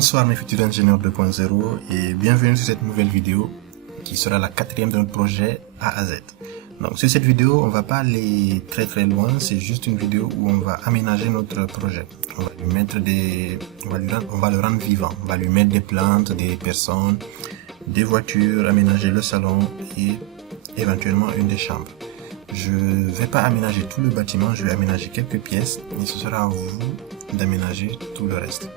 Bonsoir mes futurs ingénieurs 2.0 et bienvenue sur cette nouvelle vidéo qui sera la quatrième de notre projet A à Z. Donc sur cette vidéo, on va pas aller très loin, c'est juste une vidéo où on va aménager notre projet. On va lui mettre on va le rendre vivant, on va lui mettre des plantes, des personnes, des voitures, aménager le salon et éventuellement une des chambres. Je vais pas aménager tout le bâtiment, je vais aménager quelques pièces et ce sera à vous d'aménager tout le reste.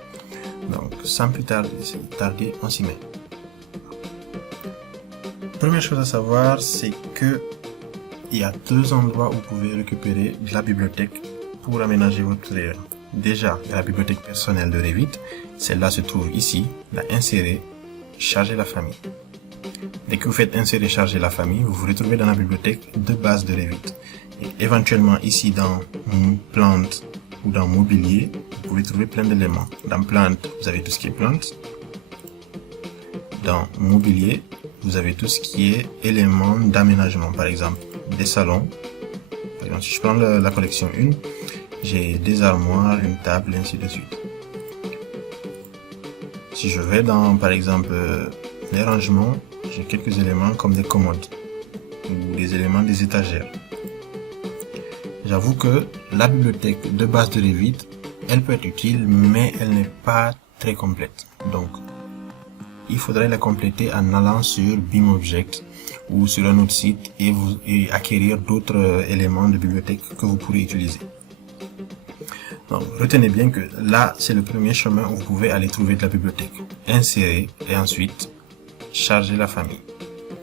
Donc sans plus tarder, on s'y met. Première chose à savoir, c'est que il y a deux endroits où vous pouvez récupérer de la bibliothèque pour aménager votre trailer. Déjà, il y a la bibliothèque personnelle de Revit, celle-là se trouve ici, la insérer, charger la famille. Dès que vous faites insérer charger la famille, vous vous retrouvez dans la bibliothèque de base de Revit. Et éventuellement ici dans plantes ou dans mobilier, vous pouvez trouver plein d'éléments. Dans plantes, vous avez tout ce qui est plantes. Dans mobilier, vous avez tout ce qui est éléments d'aménagement, par exemple des salons. Par exemple, si je prends la collection 1, j'ai des armoires, une table, et ainsi de suite. Si je vais dans, par exemple, les rangements, j'ai quelques éléments comme des commodes ou des éléments des étagères. J'avoue que la bibliothèque de base de Revit, elle peut être utile, mais elle n'est pas très complète. Donc, il faudrait la compléter en allant sur BIMobject ou sur un autre site et acquérir d'autres éléments de bibliothèque que vous pourrez utiliser. Donc, retenez bien que là, c'est le premier chemin où vous pouvez aller trouver de la bibliothèque. Insérer et ensuite charger la famille.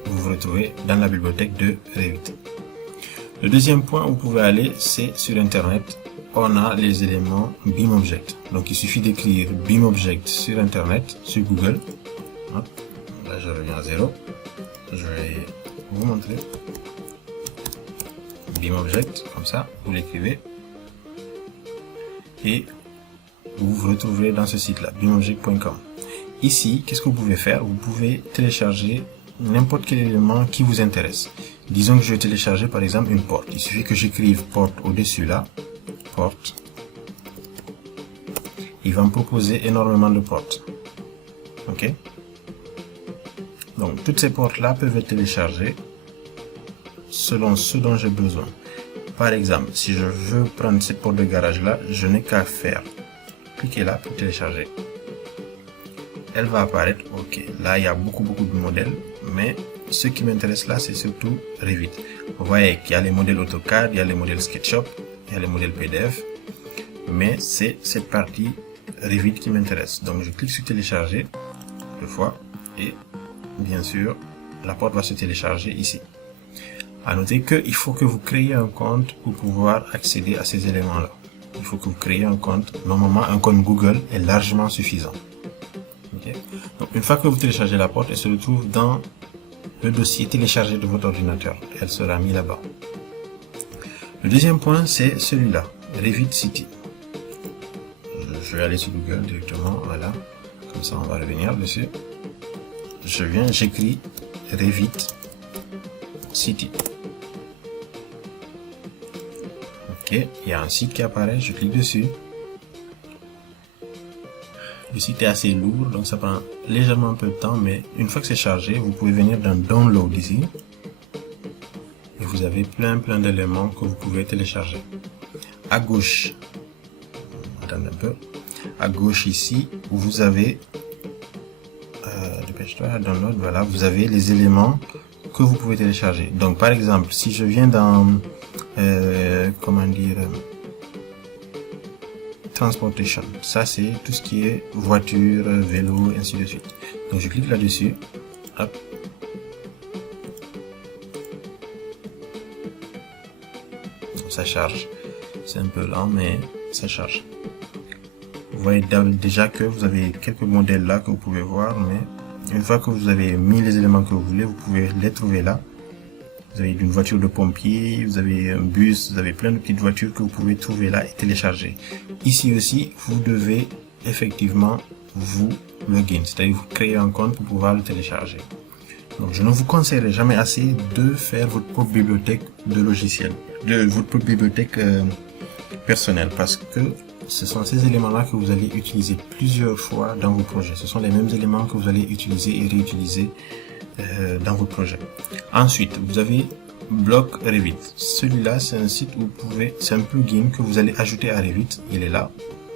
Vous vous retrouvez dans la bibliothèque de Revit. Le deuxième point où vous pouvez aller, c'est sur Internet. On a les éléments BIMobject. Donc, il suffit d'écrire BIMobject sur Internet, sur Google. Hop. Là, je reviens à 0. Je vais vous montrer. BIMobject, comme ça, vous l'écrivez. Et vous vous retrouvez dans ce site-là, bimobject.com. Ici, qu'est-ce que vous pouvez faire? Vous pouvez télécharger n'importe quel élément qui vous intéresse. Disons que je vais télécharger par exemple une porte. Il suffit que j'écrive porte au-dessus là. Porte. Il va me proposer énormément de portes. Ok? Donc toutes ces portes-là peuvent être téléchargées selon ce dont j'ai besoin. Par exemple, si je veux prendre cette porte de garage-là, je n'ai qu'à faire. Cliquez là pour télécharger. Elle va apparaître. Ok, là il y a beaucoup de modèles, mais ce qui m'intéresse là, c'est surtout Revit. Vous voyez qu'il y a les modèles AutoCAD, il y a les modèles SketchUp, il y a les modèles PDF, mais c'est cette partie Revit qui m'intéresse. Donc je clique sur télécharger deux fois et bien sûr la porte va se télécharger ici. À noter qu'il faut que vous créez un compte pour pouvoir accéder à ces éléments là. Il faut que vous créez un compte. Normalement un compte Google est largement suffisant. Okay. Donc une fois que vous téléchargez la porte, elle se retrouve dans le dossier téléchargé de votre ordinateur. Elle sera mise là-bas. Le deuxième point, c'est celui-là, Revit City. Je vais aller sur Google directement, voilà. Comme ça, on va revenir dessus. Je viens, j'écris Revit City. Ok, il y a un site qui apparaît, je clique dessus. Le site est assez lourd, donc ça prend légèrement un peu de temps, mais une fois que c'est chargé, vous pouvez venir dans Download ici. Et vous avez plein d'éléments que vous pouvez télécharger. À gauche, attendez un peu, à gauche ici, vous avez, dépêche-toi, Download, voilà, vous avez les éléments que vous pouvez télécharger. Donc par exemple, si je viens dans, comment dire, Transportation, ça c'est tout ce qui est voiture, vélo, ainsi de suite. Donc je clique là-dessus, hop. Ça charge, c'est un peu lent mais ça charge. Vous voyez déjà que vous avez quelques modèles là que vous pouvez voir, mais une fois que vous avez mis les éléments que vous voulez, vous pouvez les trouver là. Vous avez une voiture de pompier, vous avez un bus, vous avez plein de petites voitures que vous pouvez trouver là et télécharger. Ici aussi, vous devez effectivement vous login, c'est-à-dire vous créer un compte pour pouvoir le télécharger. Donc je ne vous conseillerais jamais assez de faire votre propre bibliothèque de logiciels, de votre propre bibliothèque personnelle, parce que ce sont ces éléments-là que vous allez utiliser plusieurs fois dans vos projets. Ce sont les mêmes éléments que vous allez utiliser et réutiliser dans vos projets. Ensuite, vous avez Block Revit. Celui-là, c'est un site où vous pouvez, c'est un plugin que vous allez ajouter à Revit. Il est là.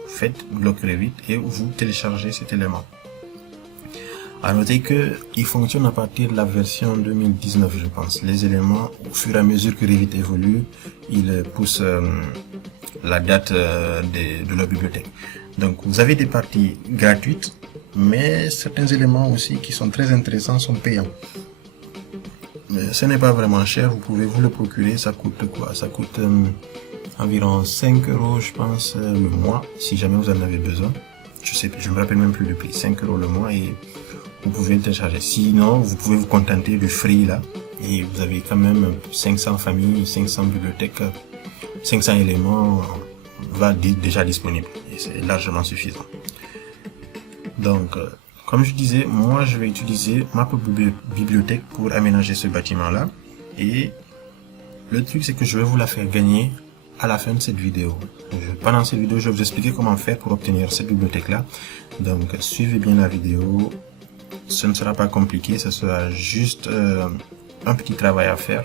Faites Block Revit et vous téléchargez cet élément. À noter que il fonctionne à partir de la version 2019, je pense. Les éléments, au fur et à mesure que Revit évolue, il pousse la date de la bibliothèque. Donc, vous avez des parties gratuites, mais certains éléments aussi qui sont très intéressants sont payants. Mais ce n'est pas vraiment cher, vous pouvez vous le procurer. Ça coûte quoi? Ça coûte environ 5 euros, je pense, le mois, si jamais vous en avez besoin. Je me rappelle même plus le prix. 5 euros le mois et vous pouvez le télécharger. Sinon, vous pouvez vous contenter du free là. Et vous avez quand même 500 familles, 500 bibliothèques, 500 éléments déjà disponibles. Et c'est largement suffisant. Donc, comme je disais, moi je vais utiliser ma bibliothèque pour aménager ce bâtiment là. Et le truc, c'est que je vais vous la faire gagner à la fin de cette vidéo. Pendant cette vidéo, je vais vous expliquer comment faire pour obtenir cette bibliothèque là. Donc, suivez bien la vidéo. Ce ne sera pas compliqué, ce sera juste un petit travail à faire.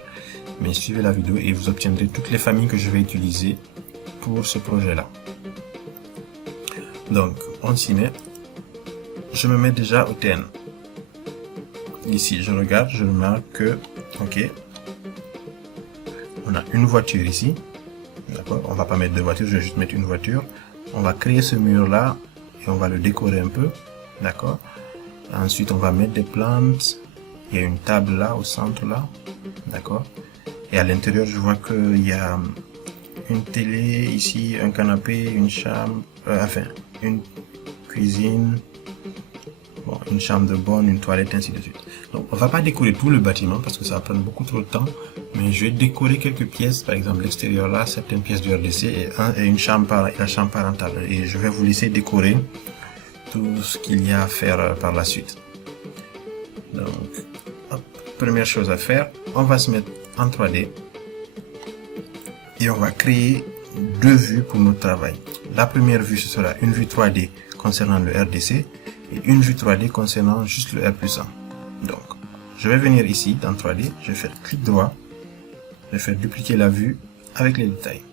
Mais suivez la vidéo et vous obtiendrez toutes les familles que je vais utiliser pour ce projet là. Donc, on s'y met. Je me mets déjà au TN. Ici, je regarde, je remarque que, ok, on a une voiture ici. D'accord, on va pas mettre deux voitures, je vais juste mettre une voiture. On va créer ce mur là et on va le décorer un peu. D'accord. Ensuite, on va mettre des plantes. Il y a une table là au centre là. D'accord. Et à l'intérieur, je vois qu'il y a une télé ici, un canapé, une chambre, enfin, une cuisine. Bon, une chambre de bonne, une toilette, ainsi de suite. Donc, on va pas décorer tout le bâtiment parce que ça va prendre beaucoup trop de temps. Mais je vais décorer quelques pièces, par exemple l'extérieur là, certaines pièces du RDC et la chambre parentale. Et je vais vous laisser décorer tout ce qu'il y a à faire par la suite. Donc, hop, première chose à faire, on va se mettre en 3D et on va créer deux vues pour notre travail. La première vue, ce sera une vue 3D concernant le RDC. Et une vue 3D concernant juste le R+1. Donc, je vais venir ici dans 3D, je vais faire clic droit, je vais faire dupliquer la vue avec les détails.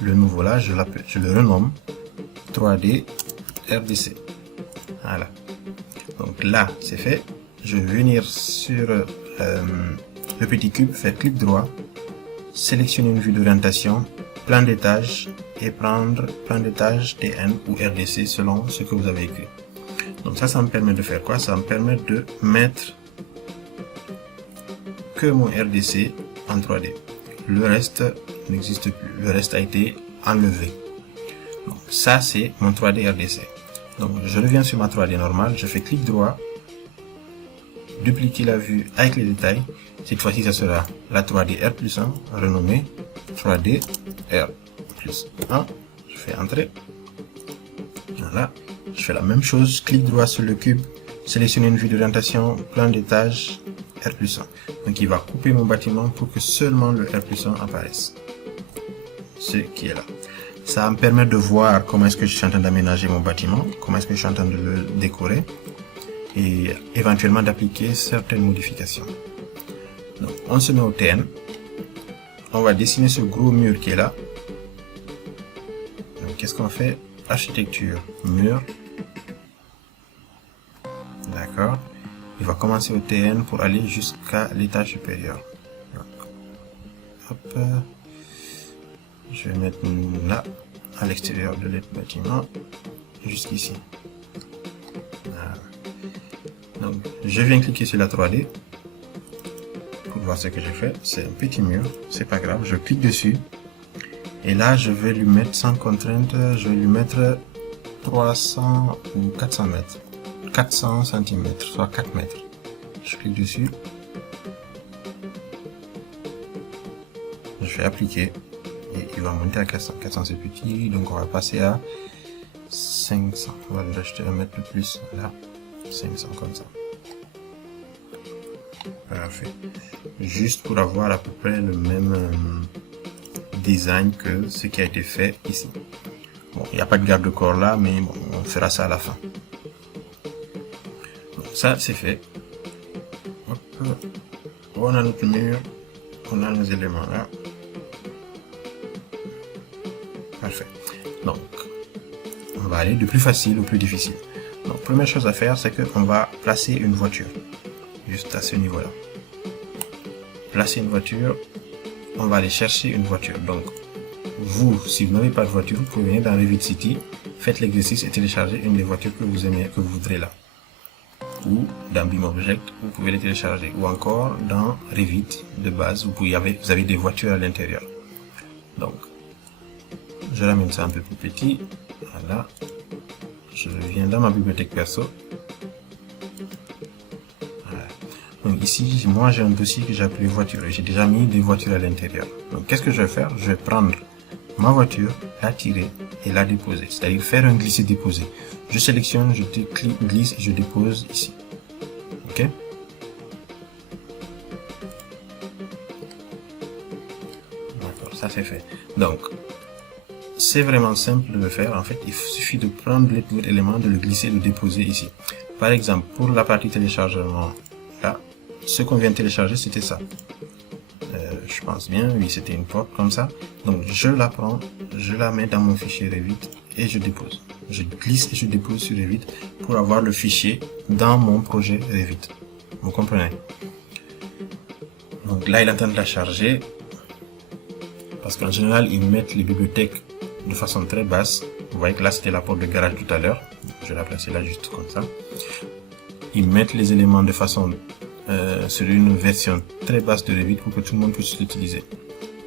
Le nouveau là, je le renomme 3D RDC. Voilà. Donc là, c'est fait. Je vais venir sur le petit cube, faire clic droit, sélectionner une vue d'orientation, plan d'étage et prendre plan d'étage TN ou RDC selon ce que vous avez écrit. Donc ça me permet de faire quoi? Ça me permet de mettre que mon RDC en 3D. Le reste n'existe plus. Le reste a été enlevé. Donc ça c'est mon 3D RDC. Donc je reviens sur ma 3D normale, je fais clic droit, dupliquer la vue avec les détails. Cette fois-ci, ça sera la 3D R+1 renommée 3D R+1. Je fais entrer. Voilà. Je fais la même chose. Clic droit sur le cube. Sélectionner une vue d'orientation. Plan d'étage R+1. Donc, il va couper mon bâtiment pour que seulement le R+1 apparaisse. Ce qui est là. Ça va me permettre de voir comment est-ce que je suis en train d'aménager mon bâtiment. Comment est-ce que je suis en train de le décorer. Et éventuellement d'appliquer certaines modifications. Donc, on se met au TN. On va dessiner ce gros mur qui est là. Donc, qu'est-ce qu'on fait? Architecture, mur. D'accord. Il va commencer au TN pour aller jusqu'à l'étage supérieur. Donc, hop. Je vais mettre là, à l'extérieur de notre bâtiment, jusqu'ici. Voilà. Donc, je viens cliquer sur la 3D. Pour voir ce que j'ai fait, c'est un petit mur, c'est pas grave, je clique dessus et là je vais lui mettre sans contrainte, je vais lui mettre 300 ou 400 mètres, 400 cm, soit 4 mètres. Je clique dessus, je fais appliquer et il va monter à 400. 400 c'est petit, donc on va passer à 500. On va le rajouter un mètre de plus, là, 500 comme ça. Parfait. Juste pour avoir à peu près le même design que ce qui a été fait ici. Bon, il n'y a pas de garde-corps là, mais bon, on fera ça à la fin. Donc, ça, c'est fait. Hop. On a notre mur. On a nos éléments là. Parfait. Donc, on va aller du plus facile au plus difficile. Donc, première chose à faire, c'est qu'on va placer une voiture. Juste à ce niveau-là. Placer une voiture. On va aller chercher une voiture. Donc, vous, si vous n'avez pas de voiture, vous pouvez venir dans Revit City, faites l'exercice et télécharger une des voitures que vous aimez, que vous voudrez là. Ou dans BIMobject, vous pouvez les télécharger. Ou encore dans Revit de base, vous avez des voitures à l'intérieur. Donc, je ramène ça un peu plus petit. Voilà. Je viens dans ma bibliothèque perso. Voilà. Donc ici, moi j'ai un dossier que j'ai appelé voiture. J'ai déjà mis des voitures à l'intérieur. Donc qu'est-ce que je vais faire? Je vais prendre ma voiture, la tirer et la déposer. C'est-à-dire faire un glisser-déposer. Je sélectionne, je glisse et je dépose ici. Ok? D'accord, ça c'est fait. Donc, c'est vraiment simple de le faire. En fait, il suffit de prendre votre élément, de le glisser, de le déposer ici. Par exemple, pour la partie téléchargement, là, ce qu'on vient de télécharger, c'était ça. Je pense bien, oui, c'était une porte comme ça. Donc, je la prends, je la mets dans mon fichier Revit et je dépose. Je glisse et je dépose sur Revit pour avoir le fichier dans mon projet Revit. Vous comprenez? Donc là, il est en train de la charger. Parce qu'en général, ils mettent les bibliothèques de façon très basse. Vous voyez que là, c'était la porte de garage tout à l'heure. Je vais la placer là juste comme ça. Ils mettent les éléments de façon sur une version très basse de Revit pour que tout le monde puisse l'utiliser.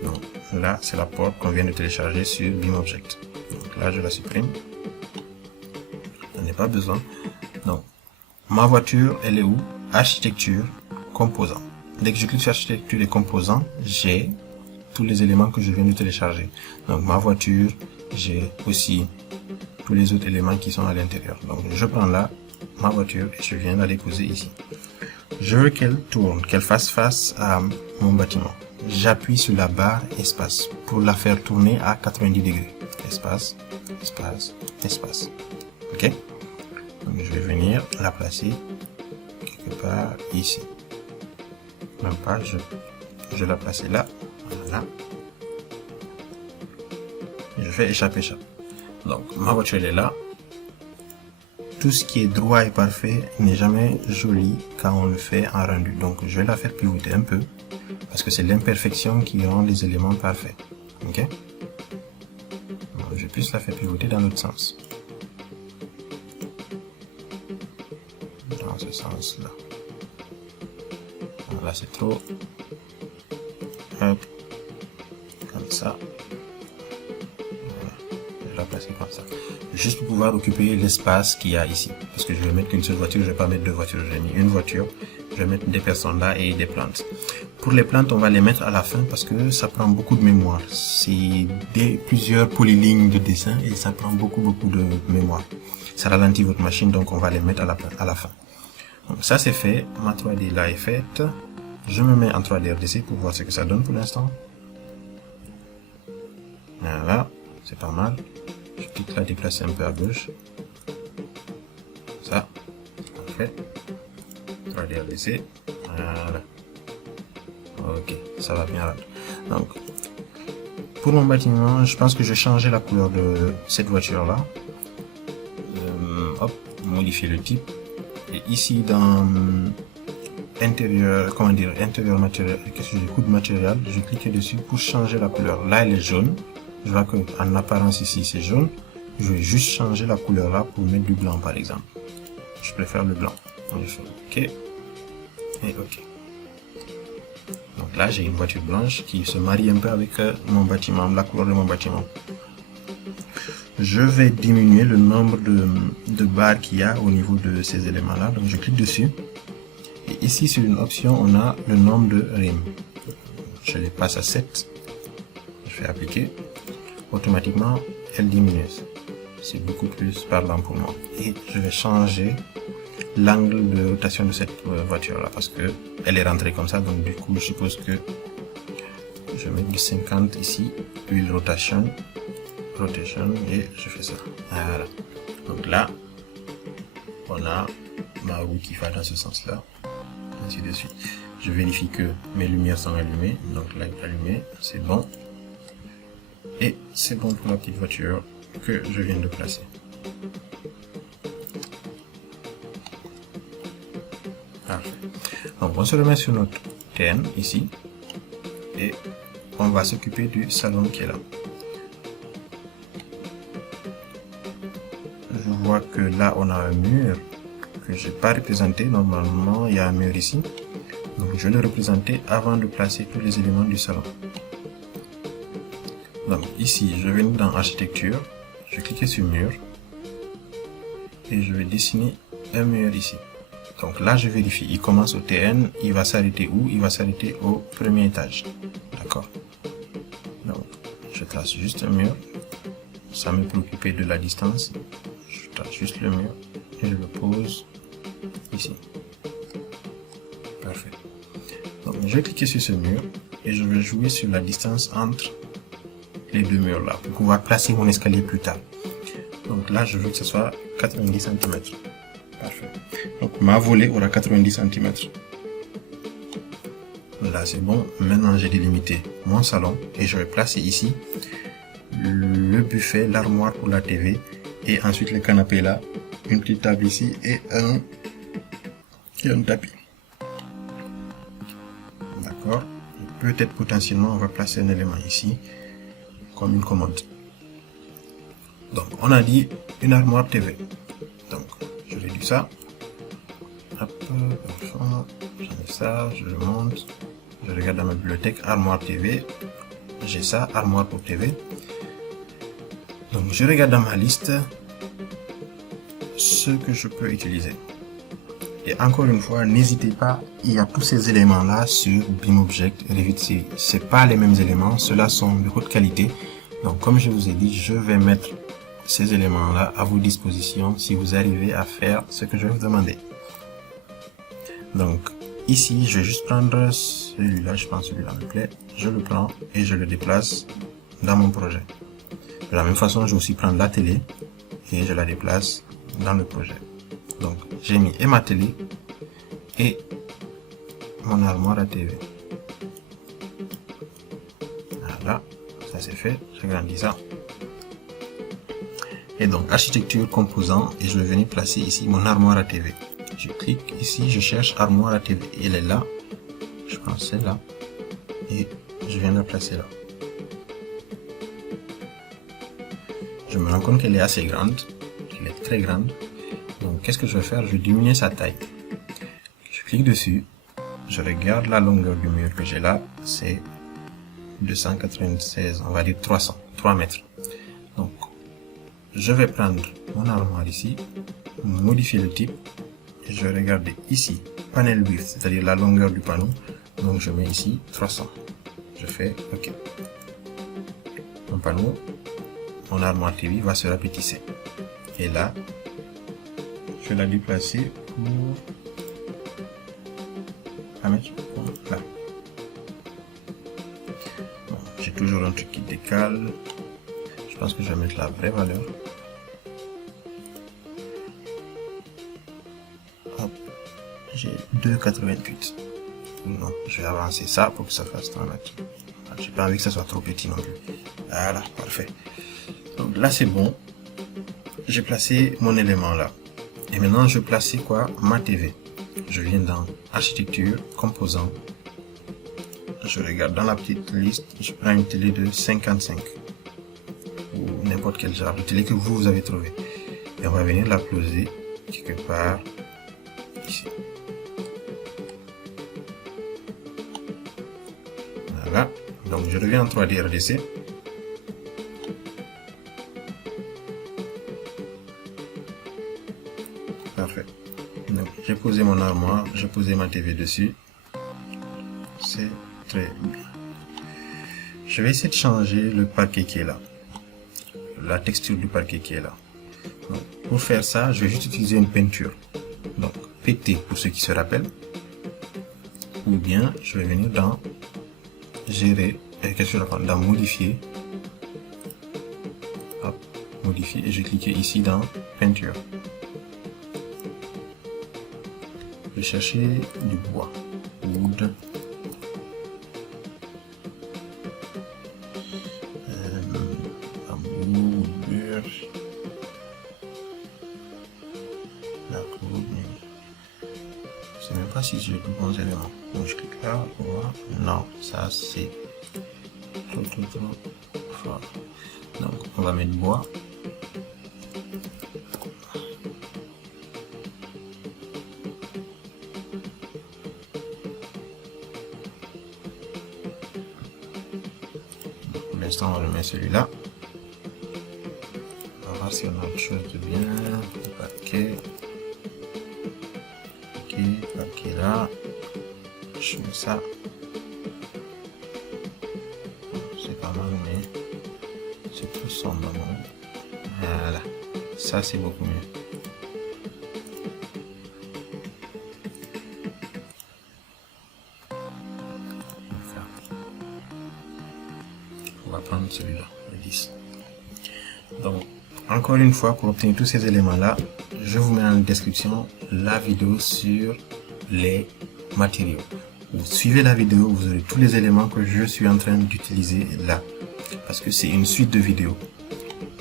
Donc là, c'est la porte qu'on vient de télécharger sur BIMobject. Donc là, je la supprime. J'en ai pas besoin. Donc, ma voiture, elle est où? Architecture, composants. Dès que je clique sur architecture et composants, j'ai tous les éléments que je viens de télécharger. Donc ma voiture, j'ai aussi tous les autres éléments qui sont à l'intérieur. Donc je prends là ma voiture et je viens la déposer ici. Je veux qu'elle tourne, qu'elle fasse face à mon bâtiment. J'appuie sur la barre espace pour la faire tourner à 90 degrés. Espace, espace, espace. Ok? Donc je vais venir la placer quelque part ici. Même pas, je la placer là. Voilà. Je fais échappe. Donc ma voiture elle est là. Tout ce qui est droit et parfait n'est jamais joli quand on le fait en rendu. Donc je vais la faire pivoter un peu parce que c'est l'imperfection qui rend les éléments parfaits. Ok? Donc, je vais plus la faire pivoter dans l'autre sens. Dans ce sens là. Là c'est trop. Hop. Comme ça. Voilà. Je vais la placer comme ça. Juste pour pouvoir occuper l'espace qu'il y a ici. Parce que je vais mettre qu'une seule voiture, je vais pas mettre deux voitures. J'ai mis une voiture, je vais mettre des personnes là et des plantes. Pour les plantes, on va les mettre à la fin parce que ça prend beaucoup de mémoire. C'est plusieurs polylignes de dessin et ça prend beaucoup de mémoire. Ça ralentit votre machine, donc on va les mettre à la fin. Donc ça c'est fait, ma 3D là est faite. Je me mets en 3D RDC pour voir ce que ça donne pour l'instant. Voilà, c'est pas mal. Je clique là, déplacer un peu à gauche. Ça, parfait. 3D RDC. Voilà. Ok, ça va bien là. Donc, pour mon bâtiment, je pense que je vais changer la couleur de cette voiture là. Hop, modifier le type. Et ici dans intérieur, comment dire, intérieur matériel, qu'est-ce que j'ai, coup de matériel, je clique dessus pour changer la couleur. Là, elle est jaune. Je vois qu'en apparence ici, c'est jaune. Je vais juste changer la couleur là pour mettre du blanc, par exemple. Je préfère le blanc. Donc, je fais OK. Et OK. Donc là, j'ai une voiture blanche qui se marie un peu avec mon bâtiment, la couleur de mon bâtiment. Je vais diminuer le nombre de barres qu'il y a au niveau de ces éléments-là. Donc, je clique dessus. Et ici, sur une option, on a le nombre de rimes. Je les passe à 7. Je fais appliquer. Automatiquement, elle diminue. C'est beaucoup plus parlant pour moi. Et je vais changer l'angle de rotation de cette voiture-là parce que elle est rentrée comme ça. Donc, du coup, je suppose que je mets du 50 ici, huile rotation, et je fais ça. Voilà. Donc là, on a ma roue qui va dans ce sens-là, ainsi de suite. Je vérifie que mes lumières sont allumées, donc là, allumé, c'est bon. Et c'est bon pour la petite voiture que je viens de placer. Parfait. Donc on se remet sur notre TN ici et on va s'occuper du salon qui est là. Je vois que là on a un mur que je n'ai pas représenté. Normalement il y a un mur ici. Donc je vais le représenter avant de placer tous les éléments du salon. Donc ici je vais dans architecture, je vais cliquer sur mur et je vais dessiner un mur ici. Donc là je vérifie, il commence au TN, il va s'arrêter où? Il va s'arrêter au premier étage. D'accord. Donc je trace juste un mur, sans me préoccuper de la distance. Je trace juste le mur et je le pose ici. Parfait. Donc je vais cliquer sur ce mur et je vais jouer sur la distance entre les deux murs là pour pouvoir placer mon escalier plus tard. Donc là je veux que ce soit 90 cm. Parfait. Donc ma volée aura 90 cm. Là c'est bon. Maintenant j'ai délimité mon salon et je vais placer ici le buffet, l'armoire pour la TV et ensuite le canapé là, une petite table ici et un tapis. D'accord. Peut-être potentiellement on va placer un élément ici comme une commode. Donc on a dit une armoire TV. Donc je réduis ça. Hop, j'enlève ça, je le monte. Je regarde dans ma bibliothèque armoire TV. J'ai ça, armoire pour TV. Donc je regarde dans ma liste ce que je peux utiliser. Et encore une fois, n'hésitez pas, il y a tous ces éléments là sur BIMobject, Revit. C'est pas les mêmes éléments, ceux-là sont de haute qualité. Donc comme je vous ai dit, je vais mettre ces éléments là à vos dispositions si vous arrivez à faire ce que je vais vous demander. Donc ici je vais juste prendre celui-là, je pense que celui-là me plaît, je le prends et je le déplace dans mon projet. De la même façon, je vais aussi prendre la télé et je la déplace dans le projet. Donc j'ai mis et ma télé et mon armoire à TV. Voilà, ça c'est fait, j'agrandis ça. Et donc architecture, composant, et je vais venir placer ici mon armoire à TV. Je clique ici, je cherche armoire à TV. Elle est là, je prends celle-là et je viens de la placer là. Je me rends compte qu'elle est assez grande, elle est très grande. Donc qu'est-ce que je vais faire? Je vais diminuer sa taille. Je clique dessus, je regarde la longueur du mur que j'ai là, c'est 296, on va dire 3 mètres. Donc je vais prendre mon armoire ici, modifier le type, et je vais regarder ici, panel width, c'est-à-dire la longueur du panneau. Donc je mets ici 300. Je fais OK. Mon panneau, mon armoire TV va se rapetisser. Et là, je vais la déplacer pour la mettre là. Bon, j'ai toujours un truc qui décale. Je pense que je vais mettre la vraie valeur. Hop, j'ai 2,88. Non, je vais avancer ça pour que ça fasse 3 mètres. J'ai pas envie que ça soit trop petit non plus. Voilà, parfait. Donc là c'est bon. J'ai placé mon élément là. Et maintenant je vais placer quoi? Ma TV. Je viens dans architecture, composant. Je regarde dans la petite liste. Je prends une télé de 55. Ou n'importe quel genre de télé que vous avez trouvé. Et on va venir la poser quelque part ici. Voilà. Donc je reviens en 3D RDC. Parfait. Donc j'ai posé mon armoire, j'ai posé ma TV dessus. C'est très bien. Je vais essayer de changer le parquet qui est là. La texture du parquet qui est là. Donc, pour faire ça, je vais juste utiliser une peinture. Donc PT pour ceux qui se rappellent. Ou bien je vais venir dans gérer Et qu'est-ce que je vais prendre? Dans modifier. Hop, modifier. Et je vais cliquer ici dans peinture. Je vais chercher du bois. Wood. Je sais même pas si j'ai de bons éléments. Donc je clique là, voir. Non, ça c'est trop fort. Donc on va mettre bois. Pour l'instant on remet celui-là. On va voir si on a autre chose de bien. Paquet. Paquet là. Je mets ça. C'est pas mal, mais c'est trop sombre. Voilà. Ça, c'est beaucoup mieux. On va prendre celui-là, le 10. Donc, encore une fois, pour obtenir tous ces éléments-là, je vous mets dans la description la vidéo sur les matériaux. Vous suivez la vidéo, vous aurez tous les éléments que je suis en train d'utiliser là. Parce que c'est une suite de vidéos.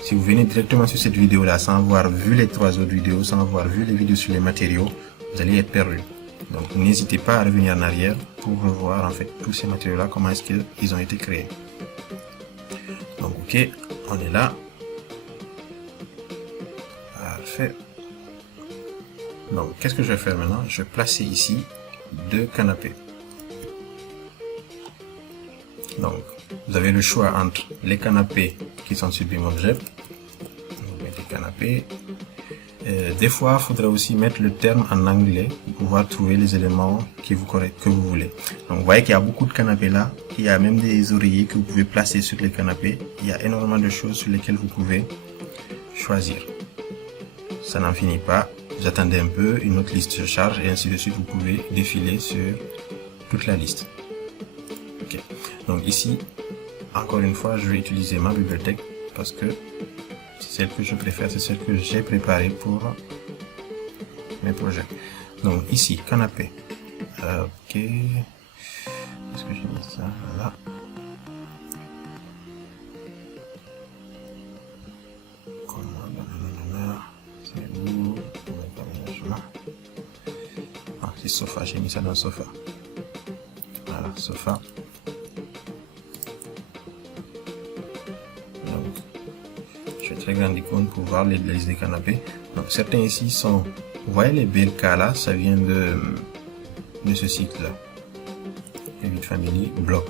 Si vous venez directement sur cette vidéo-là sans avoir vu les 3 autres vidéos, sans avoir vu les vidéos sur les matériaux, vous allez être perdu. Donc n'hésitez pas à revenir en arrière pour revoir en fait tous ces matériaux-là, comment est-ce qu'ils ont été créés. Donc ok, on est là. Parfait. Donc qu'est-ce que je vais faire maintenant? Je vais placer ici 2 canapés. Donc, vous avez le choix entre les canapés qui sont sur BIMobjet. Vous mettez canapés. Des fois, il faudra aussi mettre le terme en anglais pour pouvoir trouver les éléments que vous voulez. Donc, vous voyez qu'il y a beaucoup de canapés là. Il y a même des oreillers que vous pouvez placer sur les canapés. Il y a énormément de choses sur lesquelles vous pouvez choisir. Ça n'en finit pas. Vous attendez un peu, une autre liste se charge et ainsi de suite. Vous pouvez défiler sur toute la liste. Ok. Donc ici, encore une fois, je vais utiliser ma bibliothèque parce que c'est celle que je préfère, c'est celle que j'ai préparée pour mes projets. Donc ici, canapé. Ok. Est-ce que j'ai mis ça? Voilà. C'est où? Ah, c'est sofa, j'ai mis ça dans le sofa. Voilà, sofa. Je fais très grande icône pour voir les listes des canapés. Donc certains ici sont, vous voyez les BLK là, ça vient de ce site là. Elite Family Block.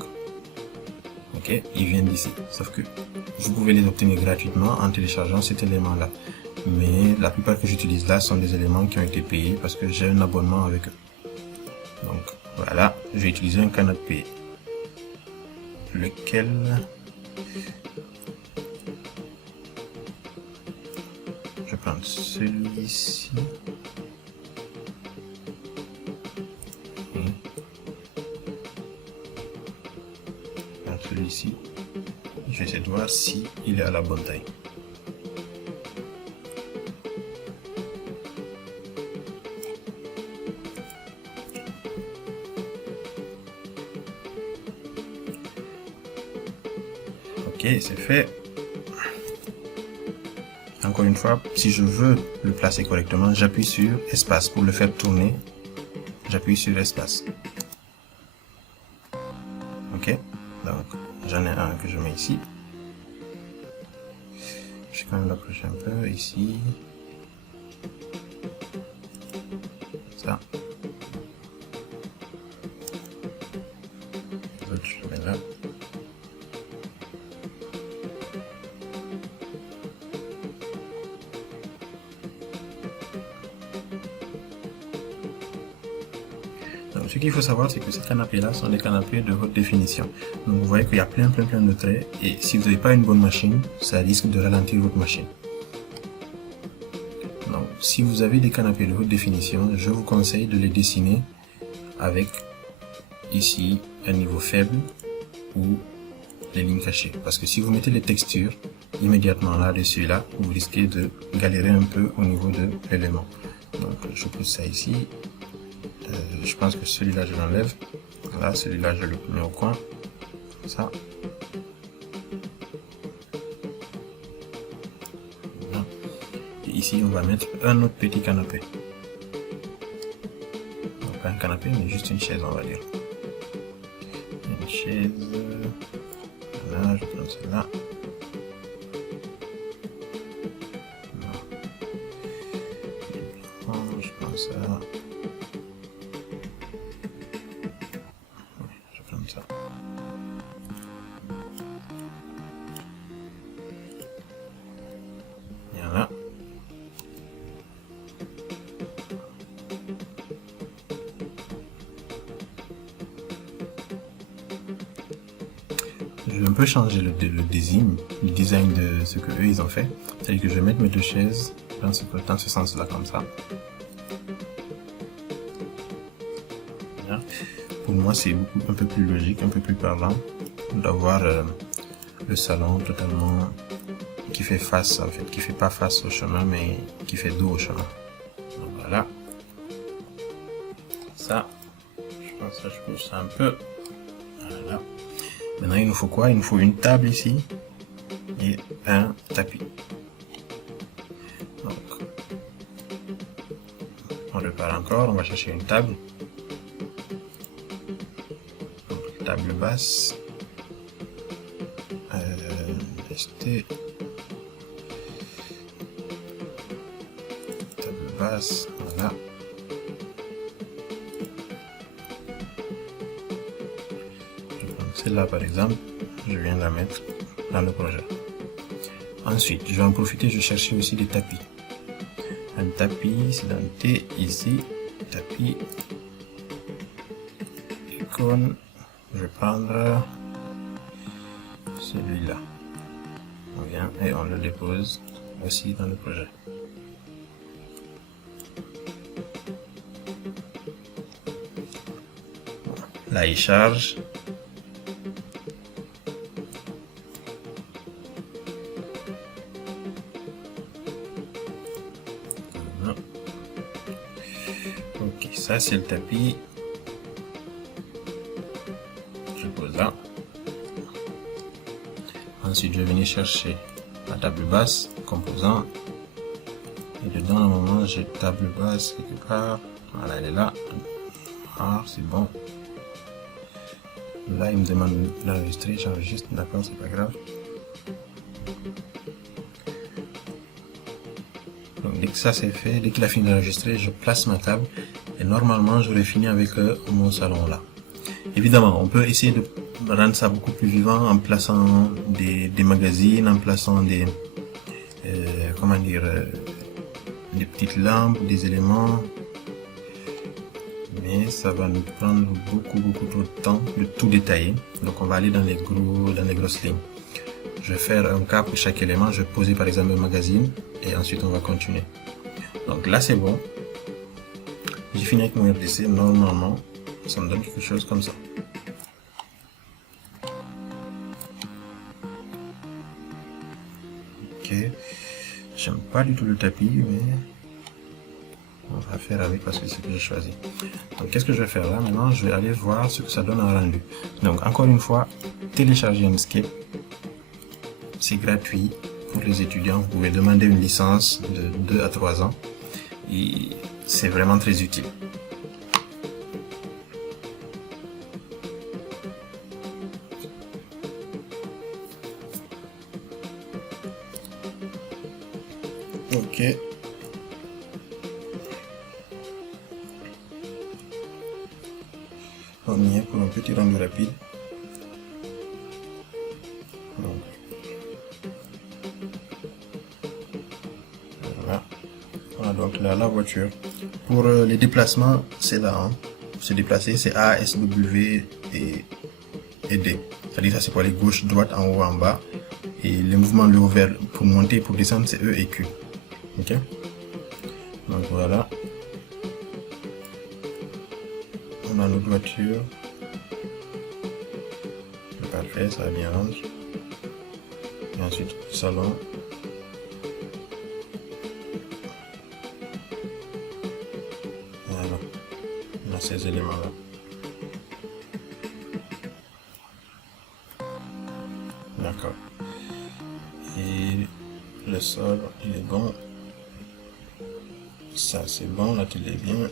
Ok, ils viennent d'ici. Sauf que vous pouvez les obtenir gratuitement en téléchargeant cet élément là. Mais la plupart que j'utilise là sont des éléments qui ont été payés parce que j'ai un abonnement avec eux. Donc voilà, je vais utiliser un canapé. Lequel? Je vais prendre celui-ci. Celui-ci. Je vais essayer de voir si il est à la bonne taille. Ok, c'est fait. Encore une fois, si je veux le placer correctement, j'appuie sur espace pour le faire tourner. J'appuie sur espace. Ok, donc j'en ai un que je mets ici. Je vais quand même l'approcher un peu ici. Ça. L'autre, je le mets là. Donc, ce qu'il faut savoir, c'est que ces canapés-là sont des canapés de haute définition. Donc, vous voyez qu'il y a plein de traits. Et si vous n'avez pas une bonne machine, ça risque de ralentir votre machine. Donc, si vous avez des canapés de haute définition, je vous conseille de les dessiner avec, ici, un niveau faible ou les lignes cachées. Parce que si vous mettez les textures immédiatement là-dessus, là, vous risquez de galérer un peu au niveau de l'élément. Donc je pousse ça ici. Je pense que celui-là je l'enlève. Là, celui-là je le mets au coin. Ça. Voilà. Et ici on va mettre un autre petit canapé. Donc, pas un canapé, mais juste une chaise, on va dire. Une chaise. Là, je prends celle-là. Je prends ça. Je prends ça. Voilà. Je vais un peu changer le design de ce que eux ils ont fait. C'est-à-dire que je vais mettre mes deux chaises dans ce sens-là, comme ça. Voilà. Pour moi, c'est un peu plus logique, un peu plus parlant d'avoir le salon totalement qui fait face, en fait, qui fait pas face au chemin, mais qui fait dos au chemin. Donc voilà. Ça, je pense que je pousse ça un peu. Voilà. Maintenant, il nous faut quoi? Il nous faut une table ici et un tapis. Donc, on repart encore, on va chercher une table. Donc, table basse. Table basse, voilà. Celle-là par exemple, je viens de la mettre dans le projet. Ensuite, je vais en profiter, je vais chercher aussi des tapis. Un tapis, c'est dans T ici, tapis, icône, je vais prendre celui-là. On vient et on le dépose aussi dans le projet. Là, il charge. Ok, ça c'est le tapis. Je pose là. Ensuite, je vais venir chercher la table basse, composant. Et dedans, normalement, j'ai table basse quelque part. Voilà, elle est là. Ah, c'est bon. Là, il me demande d'enregistrer. J'enregistre, d'accord, c'est pas grave. Donc, dès que ça c'est fait, dès qu'il a fini d'enregistrer, je place ma table. Et normalement, j'aurai fini avec mon salon là. Évidemment, on peut essayer de rendre ça beaucoup plus vivant en plaçant des magazines, en plaçant des des petites lampes, des éléments. Mais ça va nous prendre beaucoup trop de temps de tout détailler. Donc on va aller dans les grosses lignes. Je vais faire un cas pour chaque élément. Je vais poser par exemple un magazine et ensuite on va continuer. Donc là c'est bon. J'ai fini avec mon RDC. Normalement, ça me donne quelque chose comme ça. Ok. J'aime pas du tout le tapis, mais on va faire avec parce que c'est ce que j'ai choisi. Donc qu'est-ce que je vais faire là maintenant? Je vais aller voir ce que ça donne en rendu. Donc encore une fois, télécharger Inkscape, c'est gratuit pour les étudiants. Vous pouvez demander une licence de 2 à 3 ans et c'est vraiment très utile. Ok. On y est pour un petit rendu rapide. Voilà. Voilà donc là la voiture. Pour les déplacements, c'est là. Hein. Se déplacer, c'est A, S, W et D. C'est-à-dire ça c'est pour aller gauche, droite, en haut, en bas. Et les mouvements de haut vers pour monter et pour descendre, c'est E et Q. Ok. Donc voilà. On a notre voiture. Je vais parfait, ça va bien rendre. Et ensuite, salon. Voilà, on a ces éléments-là. D'accord. Et le sol, il est bon. Ça, c'est bon, la télé est bien.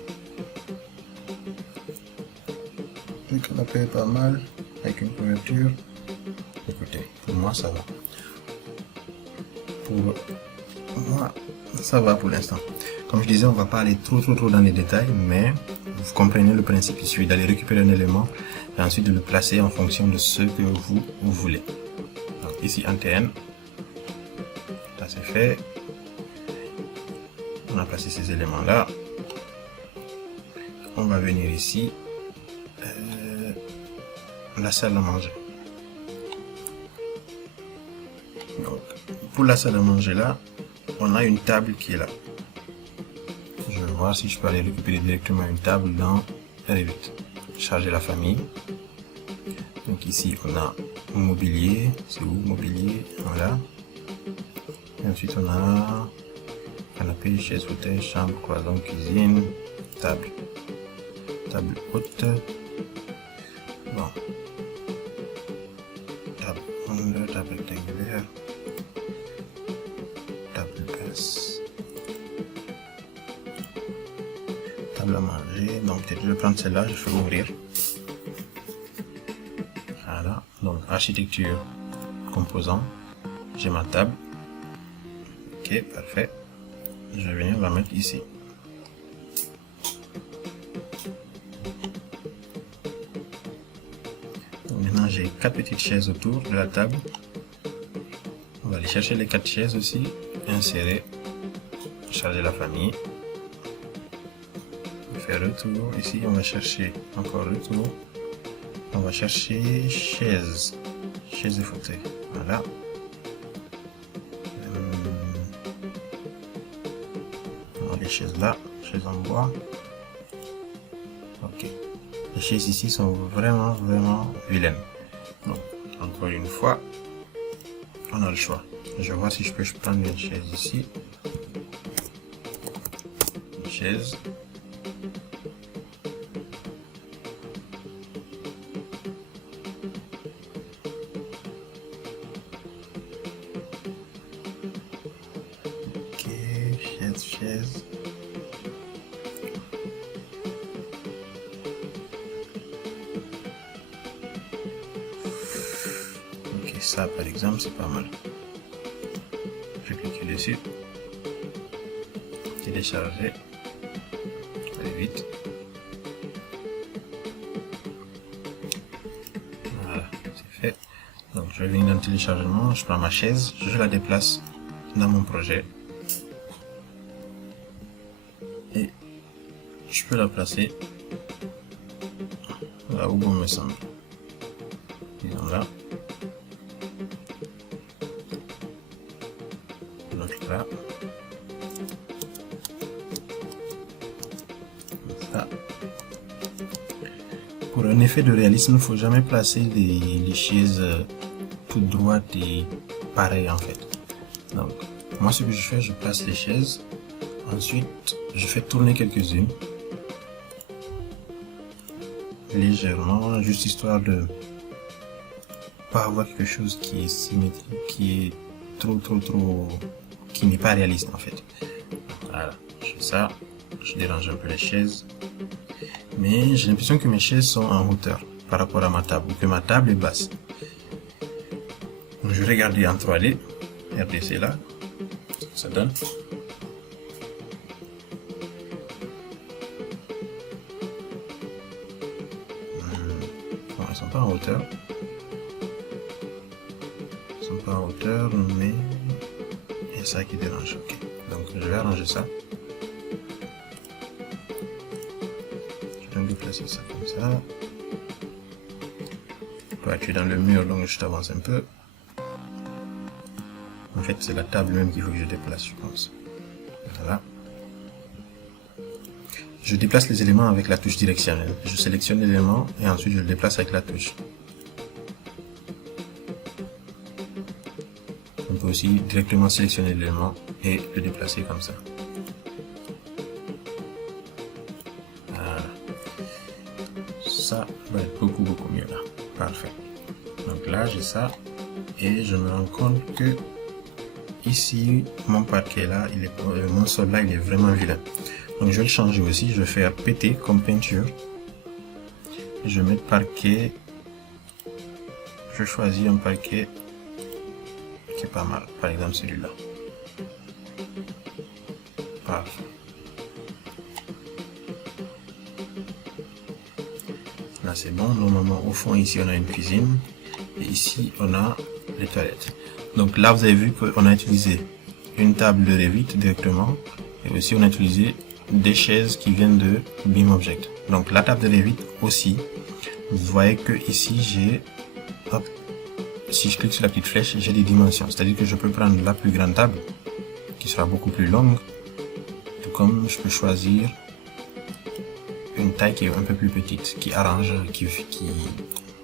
Le canapé est pas mal, avec une couverture. Écoutez, pour moi, ça va. Pour moi, ça va pour l'instant. Comme je disais, on va pas aller trop dans les détails, mais vous comprenez le principe. Il suffit d'aller récupérer un élément et ensuite de le placer en fonction de ce que vous voulez. Donc ici, antenne. Ça c'est fait. On a placé ces éléments-là. On va venir ici. La salle à manger. Donc, pour la salle à manger là, on a une table qui est là. Je vais voir si je peux aller récupérer directement une table dans Revit. Charger la famille. Donc ici on a mobilier. C'est où mobilier? Voilà. Et ensuite on a canapé, chaise, fauteuil, chambre, cloison, cuisine, table. Table haute. Bon. Table ronde, table rectangulaire. Table basse. Table à manger. Donc peut-être je vais prendre celle-là, je vais ouvrir. Voilà. Donc architecture, composant. J'ai ma table. Ok, parfait. Je vais venir la mettre ici. Donc maintenant j'ai 4 petites chaises autour de la table. On va aller chercher les 4 chaises aussi, insérer, charger la famille. Faire retour. Ici on va chercher encore retour. On va chercher chaise et fauteuil. Voilà. Les chaises là, chaises en bois. Ok. Les chaises ici sont vraiment vilaines. Donc, encore une fois, on a le choix. Je vais voir si je peux prendre une chaise ici. Une chaise. Ok, chaise. Ok, ça par exemple, c'est pas mal. Je vais cliquer dessus. Télécharger. Allez vite. Voilà, c'est fait. Donc je vais venir dans le téléchargement, je prends ma chaise, je la déplace dans mon projet. Et je peux la placer là où bon me semble. Disons là. L'autre là. Ça. Pour un effet de réalisme, il ne faut jamais placer les chaises toutes droites et pareilles en fait. Donc, moi ce que je fais, je place les chaises. Ensuite, je fais tourner quelques-unes. Légèrement, juste histoire de pas avoir quelque chose qui est symétrique, qui est trop, qui n'est pas réaliste en fait. Voilà, je fais ça, je dérange un peu les chaises. Mais j'ai l'impression que mes chaises sont en hauteur par rapport à ma table, ou que ma table est basse. Donc je vais regarder en 3D, RDC là, ce que ça donne. Bon, elles sont pas en hauteur. Elles sont pas en hauteur, mais il y a ça qui dérange. Ok, donc je vais arranger ça. Je vais déplacer ça comme ça. Toi, tu es dans le mur, donc je t'avance un peu. En fait, c'est la table même qu'il faut que je déplace, je pense. Voilà. Je déplace les éléments avec la touche directionnelle. Je sélectionne l'élément et ensuite je le déplace avec la touche. aussi directement sélectionner l'élément et le déplacer comme ça. Voilà. Ça va être beaucoup mieux là. Parfait. Donc là j'ai ça et je me rends compte que ici mon parquet là, mon sol là il est vraiment vilain. Donc je vais le changer aussi, je vais faire péter comme peinture. Je vais mettre parquet. Je choisis un parquet qui est pas mal, par exemple celui-là. Parfait. Là c'est bon. Normalement au fond ici on a une cuisine et ici on a les toilettes. Donc là vous avez vu qu'on a utilisé une table de Revit directement et aussi on a utilisé des chaises qui viennent de BIMobject. Donc la table de Revit aussi, vous voyez que ici j'ai, hop, si je clique sur la petite flèche, j'ai des dimensions, c'est-à-dire que je peux prendre la plus grande table qui sera beaucoup plus longue, tout comme je peux choisir une taille qui est un peu plus petite, qui arrange,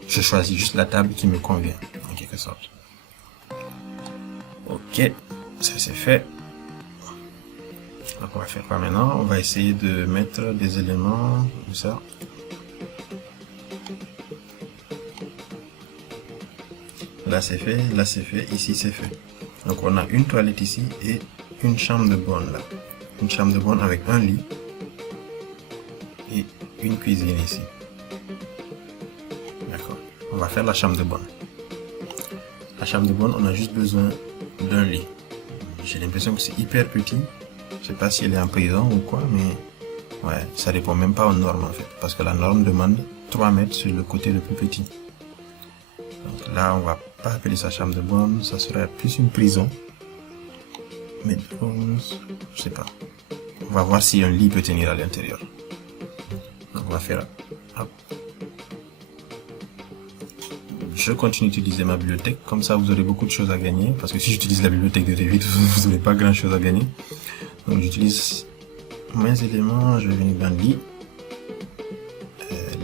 je choisis juste la table qui me convient en quelque sorte. Ok, ça c'est fait. Donc on va faire quoi maintenant? On va essayer de mettre des éléments comme ça. Là c'est fait, ici c'est fait. Donc on a une toilette ici et une chambre de bonne là. Une chambre de bonne avec un lit et une cuisine ici. D'accord. On va faire la chambre de bonne. La chambre de bonne, on a juste besoin d'un lit. J'ai l'impression que c'est hyper petit. Je sais pas si elle est en prison ou quoi, mais ouais, ça répond même pas aux normes en fait. Parce que la norme demande 3 mètres sur le côté le plus petit. Donc là, on va pas appeler ça chambre de bonne, ça serait plus une prison. Mais je sais pas. On va voir si un lit peut tenir à l'intérieur. Donc on va faire, hop. Je continue d'utiliser ma bibliothèque, comme ça vous aurez beaucoup de choses à gagner, parce que si j'utilise la bibliothèque de Revit, vous n'aurez pas grand chose à gagner. Donc j'utilise mes éléments, je vais venir dans lit,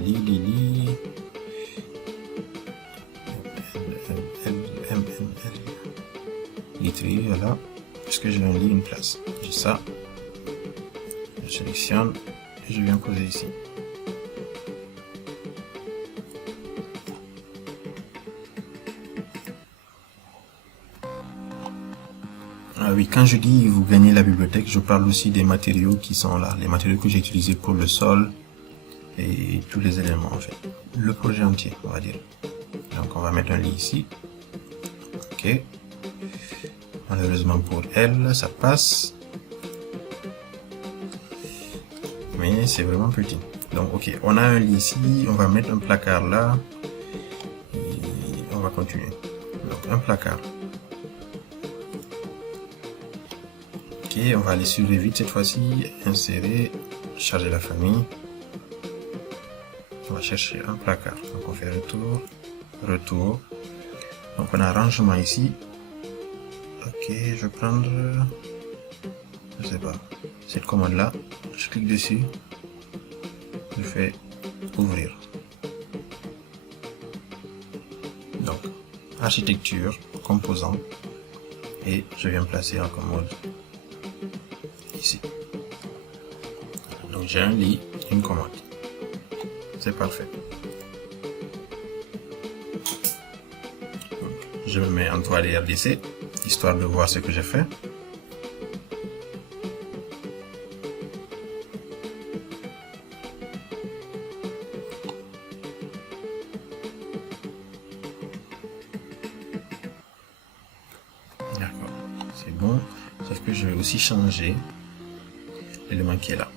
lit, literie, voilà, puisque j'ai un lit, une place. J'ai ça, je sélectionne et je viens poser ici. Ah oui, quand je dis vous gagnez la bibliothèque, je parle aussi des matériaux qui sont là, les matériaux que j'ai utilisés pour le sol et tous les éléments en fait. Le projet entier, on va dire. Donc on va mettre un lit ici. Ok. Malheureusement pour elle, ça passe. Mais c'est vraiment petit. Donc ok, on a un lit ici, on va mettre un placard là. Et on va continuer. Donc un placard. Ok, on va aller sur Revit cette fois-ci, insérer, charger la famille. On va chercher un placard. Donc on fait retour. Donc on a rangement ici. Ok, je vais prendre, je sais pas, cette commande là. Je clique dessus. Je fais ouvrir. Donc architecture, composant, et je viens placer en commode ici. Donc j'ai un lit, une commode. C'est parfait. Donc, je me mets en toile RDC, histoire de voir ce que j'ai fait. D'accord, c'est bon. Sauf que je vais aussi changer l'élément qui est là.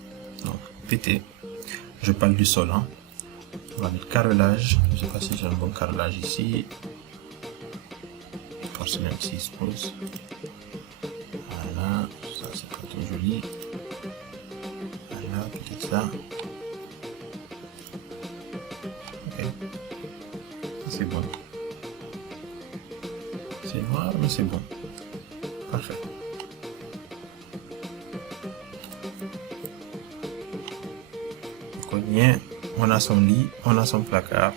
Donc, PT. Je parle du sol. Hein. On va mettre carrelage. Je ne sais pas si j'ai un bon carrelage ici. Porcelaine 6 pouces. Voilà. Ça, c'est pas trop joli. Voilà, peut-être ça. Ok. C'est bon. C'est noir, mais c'est bon. Parfait. On a son lit, on a son placard.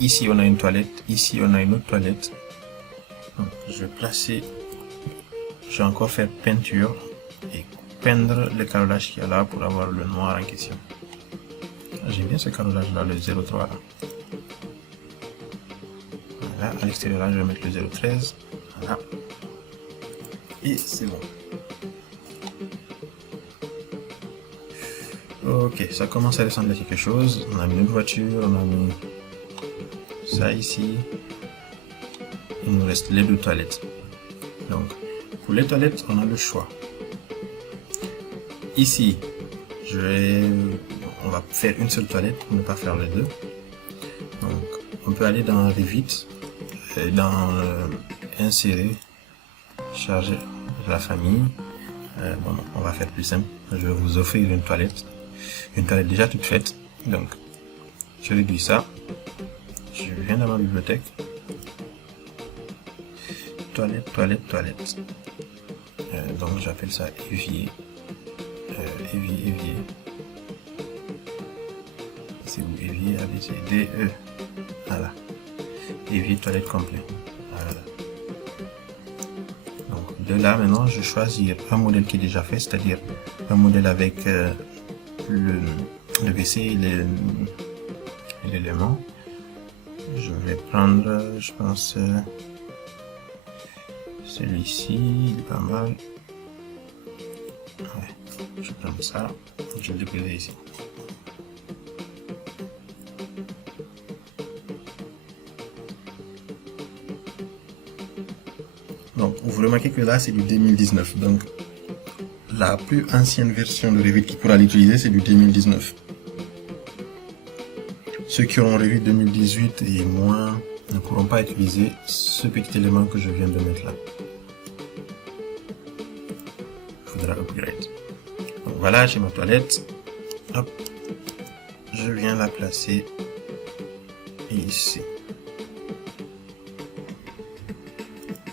Ici on a une toilette, ici on a une autre toilette. Donc, je vais placer je vais encore faire peinture et peindre le carrelage qu'il y a là pour avoir le noir en question. J'aime bien ce carrelage là, le 03 là. Voilà, à l'extérieur là, je vais mettre le 013. Voilà. Et c'est bon. Ok, ça commence à ressembler à quelque chose. On a mis une voiture, on a mis ça ici. Il nous reste les 2 toilettes. Donc, pour les toilettes, on a le choix. Ici, on va faire une seule toilette pour ne pas faire les 2. Donc, on peut aller dans Revit, dans insérer, charger la famille. Bon, on va faire plus simple. Je vais vous offrir une toilette déjà toute faite. Donc, je réduis ça. Je viens dans ma bibliothèque. Toilette. Donc, j'appelle ça évier. Évier. C'est où évier, A, B, C, D, E. Voilà. Évier toilette complet. Voilà. Donc, de là, maintenant, je choisis un modèle qui est déjà fait, c'est-à-dire un modèle avec le WC et l'élément. Je vais prendre, je pense, celui-ci, il est pas mal. Ouais, je prends ça, je vais le déposer ici. Donc, vous remarquez que là, c'est du 2019. Donc, la plus ancienne version de Revit qui pourra l'utiliser, c'est du 2019. Ceux qui auront Revit 2018 et moins ne pourront pas utiliser ce petit élément que je viens de mettre là. Il faudra upgrade. Donc voilà, j'ai ma toilette. Hop. Je viens la placer ici.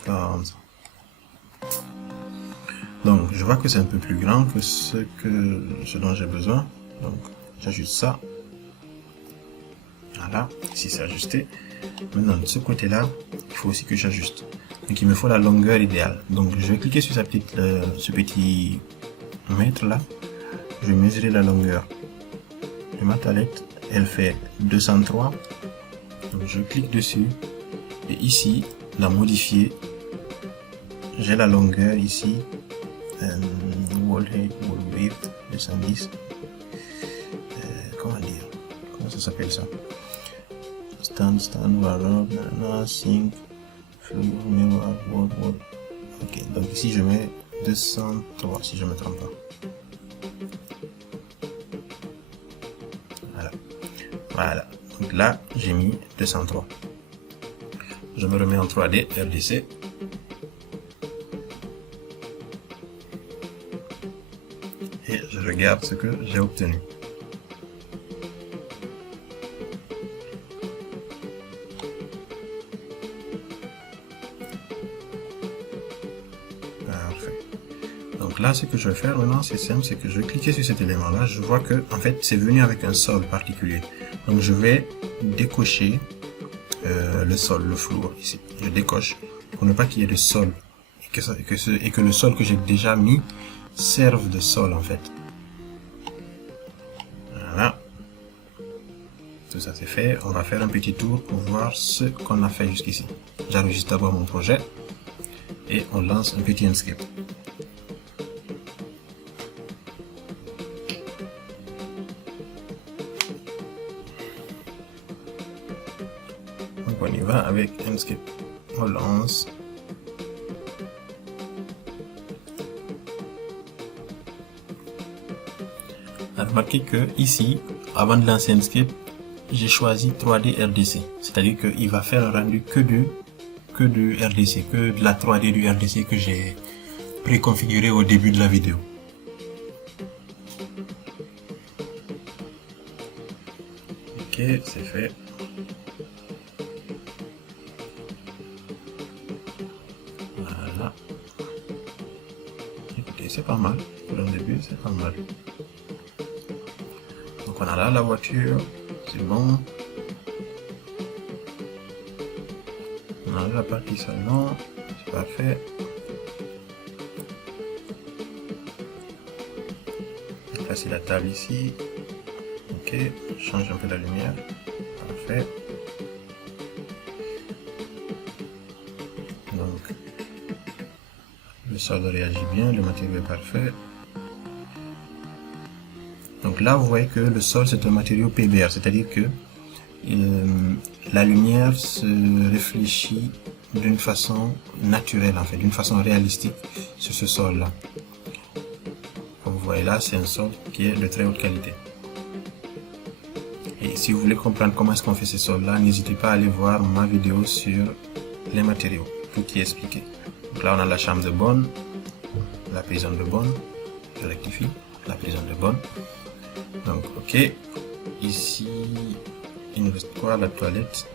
Comme ça. Donc, je vois que c'est un peu plus grand que ce dont j'ai besoin. Donc, j'ajuste ça. Voilà, ici c'est ajusté. Maintenant, de ce côté-là, il faut aussi que j'ajuste. Donc, il me faut la longueur idéale. Donc, je vais cliquer sur ce petit mètre là. Je vais mesurer la longueur de ma toilette. Elle fait 203. Donc, je clique dessus. Et ici, la modifier. J'ai la longueur ici. Wall height, wall width, 210. Comment dire? Comment ça s'appelle ça? Stand, wall, sink, floor, mirror, wall. Ok, donc ici je mets 203 si je ne me trompe pas. Voilà. Donc là, j'ai mis 203. Je me remets en 3D, RDC. Et je regarde ce que j'ai obtenu. Parfait. Donc là, ce que je vais faire maintenant, c'est simple, c'est que je vais cliquer sur cet élément-là. Je vois que, en fait, c'est venu avec un sol particulier. Donc je vais décocher le sol, le floor ici. Je décoche pour ne pas qu'il y ait de sol et que le sol que j'ai déjà mis serve de sol en fait. Voilà. Tout ça c'est fait. On va faire un petit tour pour voir ce qu'on a fait jusqu'ici. J'enregistre d'abord mon projet et on lance un petit Enscape. Donc on y va avec Enscape. On lance. Remarquez que ici, avant de lancer Enscape, j'ai choisi 3D RDC. C'est-à-dire qu'il va faire un rendu que du RDC, que de la 3D du RDC que j'ai préconfiguré au début de la vidéo. Ok, c'est fait. Voilà. Écoutez, c'est pas mal. Pour un début, c'est pas mal. Donc on a là la voiture, c'est bon. On a la partie salon, c'est parfait. placer la table ici. Ok, change un peu la lumière. Parfait. Donc, le sol réagit bien, le matériau est parfait. Donc là, vous voyez que le sol, c'est un matériau PBR, c'est-à-dire que la lumière se réfléchit d'une façon naturelle, en fait, d'une façon réalistique sur ce sol-là. Comme vous voyez là, c'est un sol qui est de très haute qualité. Et si vous voulez comprendre comment est-ce qu'on fait ces sols-là, n'hésitez pas à aller voir ma vidéo sur les matériaux, tout qui est expliqué. Donc là, on a la chambre de bonne, la prison de bonne, je rectifie, la prison de bonne. Donc, ok, ici, il nous reste quoi? La toilette.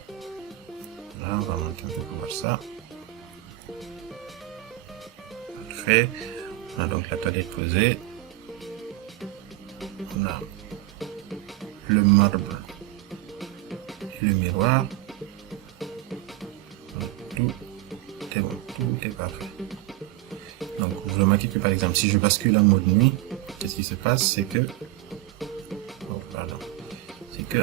Là, on va monter un peu pour voir ça. Parfait. On a donc la toilette posée. On a le marbre et le miroir. Donc, tout est bon, tout est parfait. Donc, vous remarquez que par exemple, si je bascule en mode nuit, qu'est-ce qui se passe? C'est que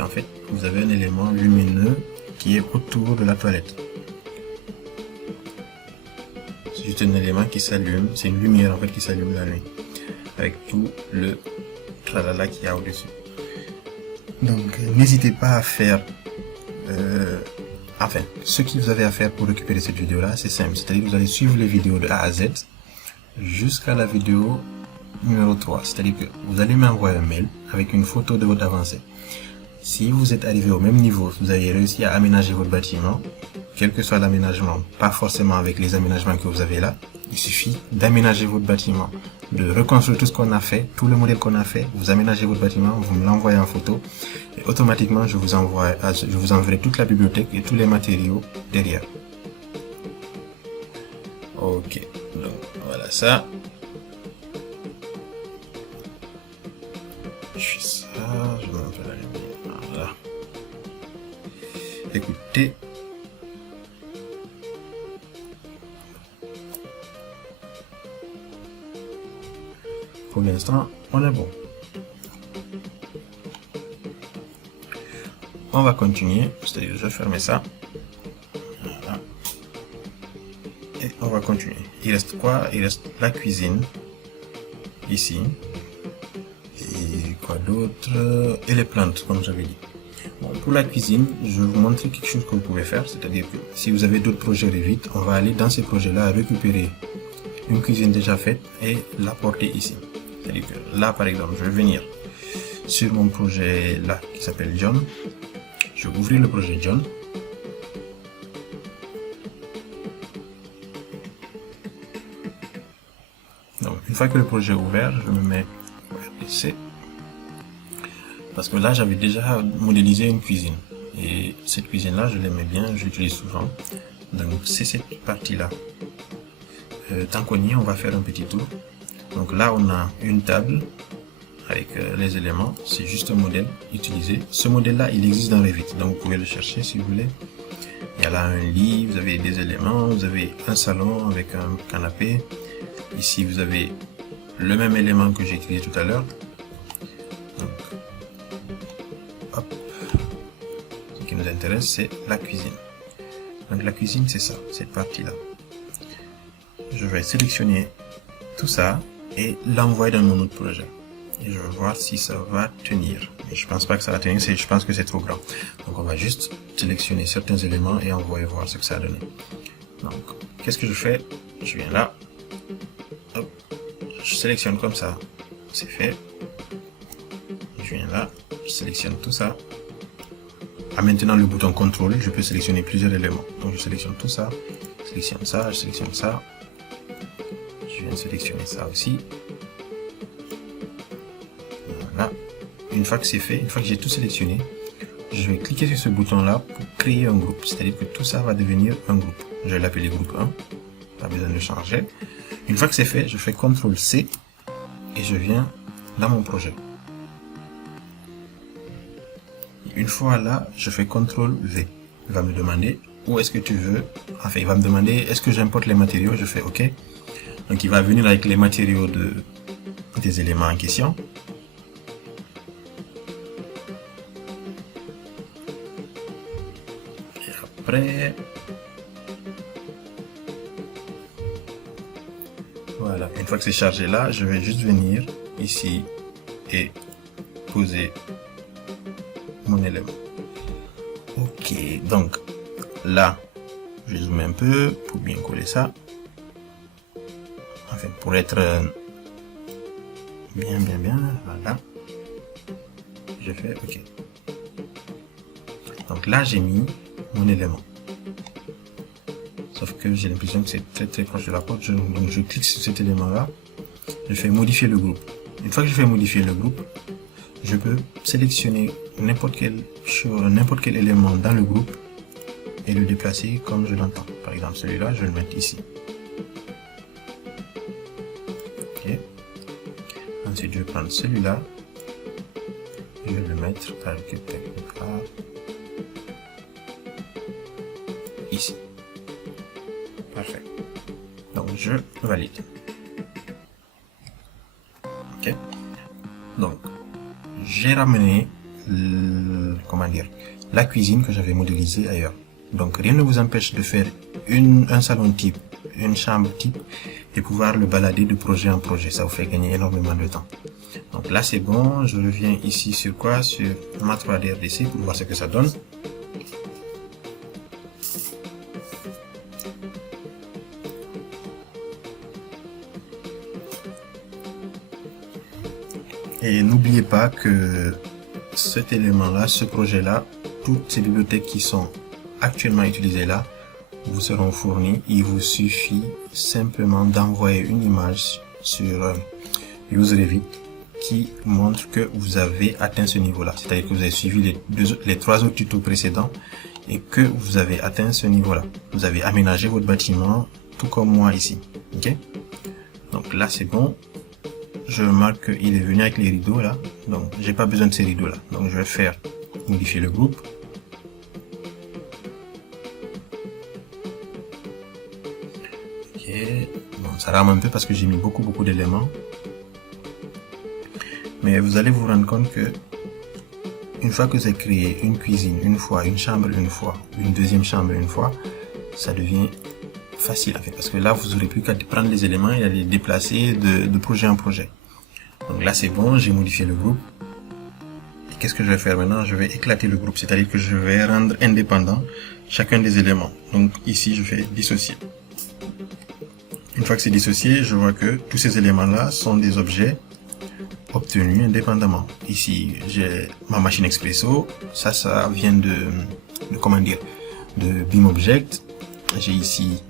en fait vous avez un élément lumineux qui est autour de la toilette. C'est juste un élément qui s'allume, c'est une lumière en fait qui s'allume la nuit avec tout le tralala qu'il y a au-dessus. Donc n'hésitez pas à faire enfin, ce que vous avez à faire pour récupérer cette vidéo là, c'est simple, c'est-à-dire que vous allez suivre les vidéos de A à Z jusqu'à la vidéo numéro 3, c'est-à-dire que vous allez m'envoyer un mail avec une photo de votre avancée. Si vous êtes arrivé au même niveau, vous avez réussi à aménager votre bâtiment, quel que soit l'aménagement, pas forcément avec les aménagements que vous avez là, il suffit d'aménager votre bâtiment, de reconstruire tout ce qu'on a fait, tout le modèle qu'on a fait, vous aménagez votre bâtiment, vous me l'envoyez en photo, et automatiquement je vous enverrai toute la bibliothèque et tous les matériaux derrière. Ok, donc voilà ça. Je fais ça, je mets un peu la lumière. Voilà. Écoutez. Pour l'instant, on est bon. On va continuer. C'est-à-dire, je vais fermer ça. Voilà. Et on va continuer. Il reste quoi? Il reste la cuisine. Ici. Et quoi d'autre? Et les plantes, comme j'avais dit. Bon, pour la cuisine, je vais vous montrer quelque chose que vous pouvez faire. C'est-à-dire que si vous avez d'autres projets Revit, on va aller dans ces projets-là récupérer une cuisine déjà faite et la porter ici. C'est-à-dire que là, par exemple, je vais venir sur mon projet là qui s'appelle John. Je vais ouvrir le projet John. Donc, une fois que le projet est ouvert, je me mets RPC. Parce que là, j'avais déjà modélisé une cuisine. Et cette cuisine-là, je l'aimais bien, je l'utilise souvent. Donc, c'est cette partie-là. Tant qu'on y est, on va faire un petit tour. Donc là, on a une table avec les éléments. C'est juste un modèle utilisé. Ce modèle-là, il existe dans Revit. Donc, vous pouvez le chercher si vous voulez. Il y a là un lit, vous avez des éléments, vous avez un salon avec un canapé. Ici, vous avez le même élément que j'ai utilisé tout à l'heure. Ce qui nous intéresse, c'est la cuisine. Donc la cuisine, c'est ça, cette partie-là. Je vais sélectionner tout ça et l'envoyer dans mon autre projet. Et je vais voir si ça va tenir. Mais je pense pas que ça va tenir, je pense que c'est trop grand. Donc on va juste sélectionner certains éléments et envoyer voir ce que ça a donné. Donc, qu'est-ce que je fais? Je viens là. Hop, je sélectionne comme ça. C'est fait. Je viens là. Je sélectionne tout ça. En maintenant le bouton contrôle, je peux sélectionner plusieurs éléments. Donc je sélectionne tout ça, je sélectionne ça, je sélectionne ça. Je viens de sélectionner ça aussi. Voilà. Une fois que c'est fait, une fois que j'ai tout sélectionné, je vais cliquer sur ce bouton là pour créer un groupe. C'est-à-dire que tout ça va devenir un groupe. Je vais l'appeler groupe 1. Pas besoin de changer. Une fois que c'est fait, je fais CTRL C et je viens dans mon projet. Une fois là, je fais CTRL V. Il va me demander où est-ce que tu veux. Enfin, il va me demander est-ce que j'importe les matériaux. Je fais OK. Donc, il va venir avec les matériaux des éléments en question. prêt. Voilà, une fois que c'est chargé là, je vais juste venir ici et poser mon élément. Ok, donc là, je vais zoomer un peu pour bien coller ça. Enfin, pour être bien, voilà. Je fais OK. Donc là, j'ai mis mon élément. Sauf que j'ai l'impression que c'est très proche de la porte. Donc je clique sur cet élément-là. Je fais modifier le groupe. Une fois que je fais modifier le groupe, je peux sélectionner n'importe quel élément dans le groupe et le déplacer comme je l'entends. Par exemple, celui-là, je vais le mettre ici. OK. Ensuite, je vais prendre celui-là. Je vais le mettre quelque part ici. Parfait. Donc, je valide. OK. Donc, j'ai ramené la cuisine que j'avais modélisée ailleurs. Donc, rien ne vous empêche de faire un salon type, une chambre type et pouvoir le balader de projet en projet. Ça vous fait gagner énormément de temps. Donc là, c'est bon. Je reviens ici sur quoi? Sur ma 3D RDC pour voir ce que ça donne. Et n'oubliez pas que cet élément-là, ce projet-là, toutes ces bibliothèques qui sont actuellement utilisées là, vous seront fournies. Il vous suffit simplement d'envoyer une image sur UseRevit qui montre que vous avez atteint ce niveau-là. C'est-à-dire que vous avez suivi les 3 autres tutos précédents et que vous avez atteint ce niveau-là. Vous avez aménagé votre bâtiment tout comme moi ici. Ok? Donc là, c'est bon. Je remarque qu'il est venu avec les rideaux là. Donc, j'ai pas besoin de ces rideaux là. Donc, je vais faire modifier le groupe. Ok. Bon, ça rame un peu parce que j'ai mis beaucoup d'éléments. Mais vous allez vous rendre compte que une fois que vous avez créé une cuisine une fois, une chambre une fois, une deuxième chambre une fois, ça devient facile en fait. Parce que là, vous n'aurez plus qu'à prendre les éléments et à les déplacer de projet en projet. Donc là, c'est bon, j'ai modifié le groupe. Et qu'est-ce que je vais faire maintenant? Je vais éclater le groupe, c'est-à-dire que je vais rendre indépendant chacun des éléments. Donc ici, je fais dissocier. Une fois que c'est dissocié, je vois que tous ces éléments-là sont des objets obtenus indépendamment. Ici, j'ai ma machine expresso. Ça vient de BIMobject. J'ai ici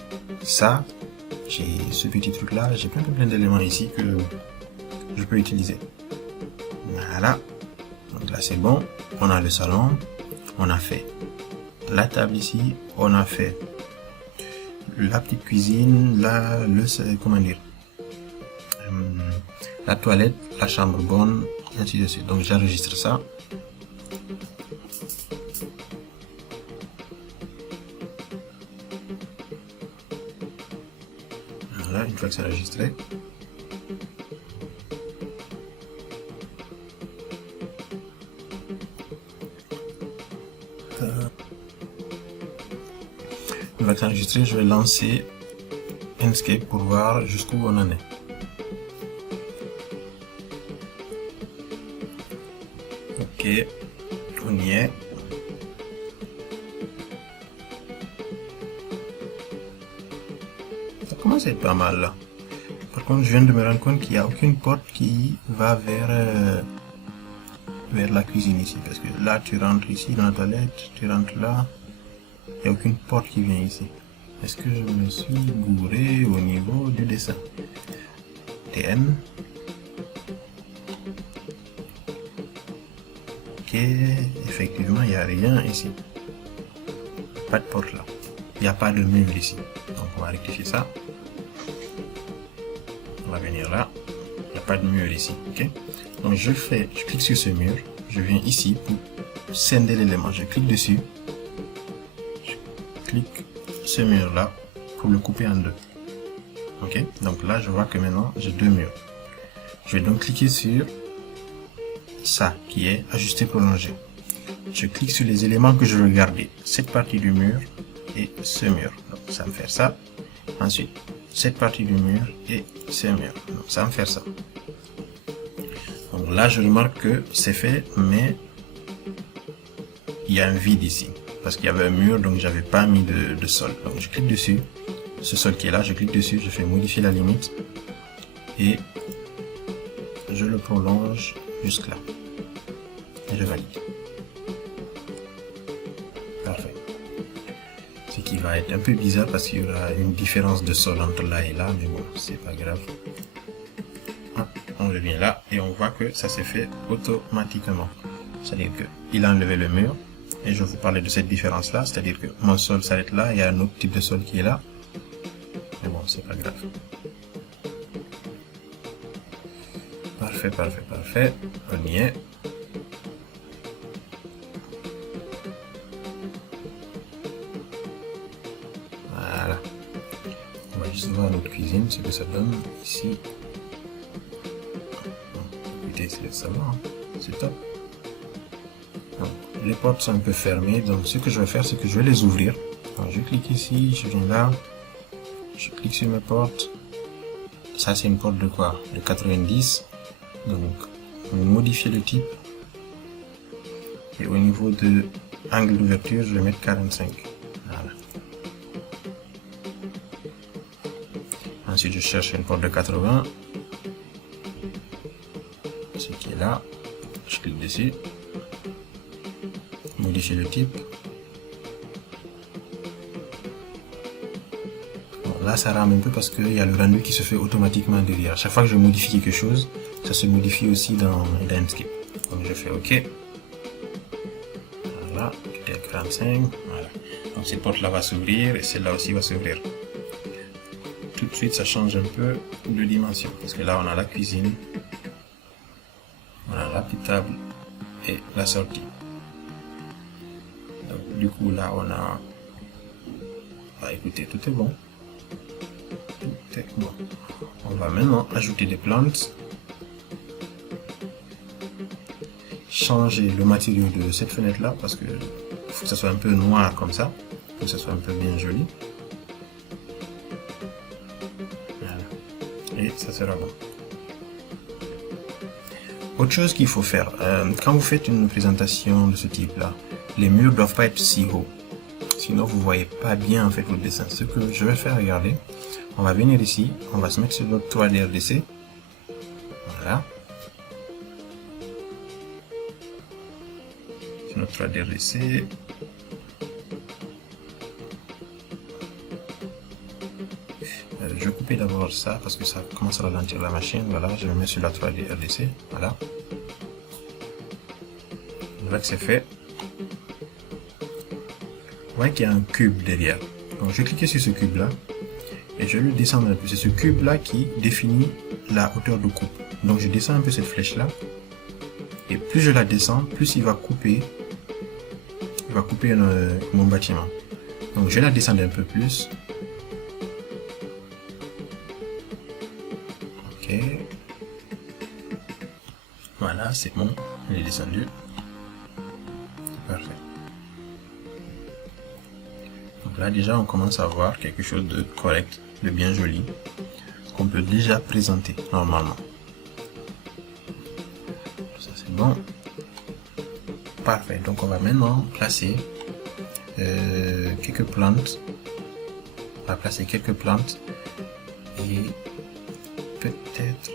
ça. J'ai ce petit truc-là. J'ai plein d'éléments ici que je peux utiliser. Voilà. Donc là, c'est bon. On a le salon. On a fait la table ici. On a fait la petite cuisine. Là, la toilette, la chambre bonne, et ainsi de suite. Donc j'enregistre ça. Voilà, une fois que c'est enregistré. Une fois que c'est enregistré, je vais lancer Inkscape pour voir jusqu'où on en est. Ok, on y est. Ça commence à être pas mal là. Par contre, je viens de me rendre compte qu'il n'y a aucune porte qui va vers la cuisine ici. Parce que là, tu rentres ici dans la toilette, tu rentres là. Il n'y a aucune porte qui vient ici. Est-ce que je me suis gouré au niveau du dessin? TN. Ok, effectivement, il n'y a rien ici. Pas de porte là. Il n'y a pas de mur ici. Donc on va rectifier ça. On va venir là. Il n'y a pas de mur ici. Ok. Donc je clique sur ce mur. Je viens ici pour scinder l'élément. Je clique dessus. Je clique ce mur là pour le couper en deux. Ok. Donc là, je vois que maintenant j'ai 2 murs. Je vais donc cliquer sur ça qui est ajusté prolongé. Je clique sur les éléments que je veux garder. Cette partie du mur et ce mur. Donc ça me fait ça. Ensuite, cette partie du mur et ce mur. Donc ça me fait ça. Donc là, je remarque que c'est fait, mais il y a un vide ici. Parce qu'il y avait un mur, donc j'avais pas mis de sol. Donc je clique dessus. Ce sol qui est là, je clique dessus, je fais modifier la limite. Et je le prolonge jusque là. Et je valide. Parfait. Ce qui va être un peu bizarre parce qu'il y aura une différence de sol entre là et là, mais bon, c'est pas grave. On revient là et on voit que ça s'est fait automatiquement. C'est-à-dire qu'il a enlevé le mur. Et je vais vous parler de cette différence là, c'est-à-dire que mon sol s'arrête là, il y a un autre type de sol qui est là. Mais bon, c'est pas grave. Parfait, parfait, parfait. On y est. Voilà. On va juste voir notre cuisine, ce que ça donne ici. Écoutez, ça va, hein. C'est top. Donc, les portes sont un peu fermées, donc ce que je vais faire, c'est que je vais les ouvrir. Donc, je clique ici, je viens là, je clique sur mes portes. Ça, c'est une porte de quoi? De 90. Donc, modifier le type. Et au niveau de angle d'ouverture, je vais mettre 45. Voilà. Ensuite, je cherche une porte de 80. Ce qui est là. Je clique dessus. Modifier le type. Bon, là, ça rame un peu parce qu'il y a le rendu qui se fait automatiquement derrière. À chaque fois que je modifie quelque chose, ça se modifie aussi dans Inkscape. Donc, je fais OK. Voilà, tout est à 45. Voilà. Donc, cette porte-là va s'ouvrir et celle-là aussi va s'ouvrir. Tout de suite, ça change un peu de dimension parce que là, on a la cuisine, on a la petite table et la sortie. Donc, du coup, là, on a... Bah, écoutez, tout est bon. Tout est bon. On va maintenant ajouter des plantes. Changer le matériau de cette fenêtre-là parce que faut que ça soit un peu noir comme ça, pour que ça soit un peu bien joli. Voilà. Et ça sera bon. Autre chose qu'il faut faire, quand vous faites une présentation de ce type-là, les murs doivent pas être si hauts. Sinon, vous voyez pas bien en fait votre dessin. Ce que je vais faire, regardez, on va venir ici, on va se mettre sur notre 3D RDC. Voilà. Sur notre 3D RDC. Je vais couper d'abord ça parce que ça commence à ralentir la machine. Voilà, je me mets sur la 3D RDC. Voilà. Une fois que c'est fait, vous voyez qu'il y a un cube derrière. Donc je vais cliquer sur ce cube là et je vais le descendre un peu. C'est ce cube là qui définit la hauteur de coupe. Donc je descends un peu cette flèche là et plus je la descends, plus il va couper mon bâtiment. Donc je vais la descendre un peu plus. Ok. Voilà, c'est bon, il est descendu. Parfait. Donc là déjà on commence à voir quelque chose de correct, de bien joli, qu'on peut déjà présenter normalement. Ça c'est bon. Parfait, donc on va maintenant placer quelques plantes. On va placer quelques plantes et peut-être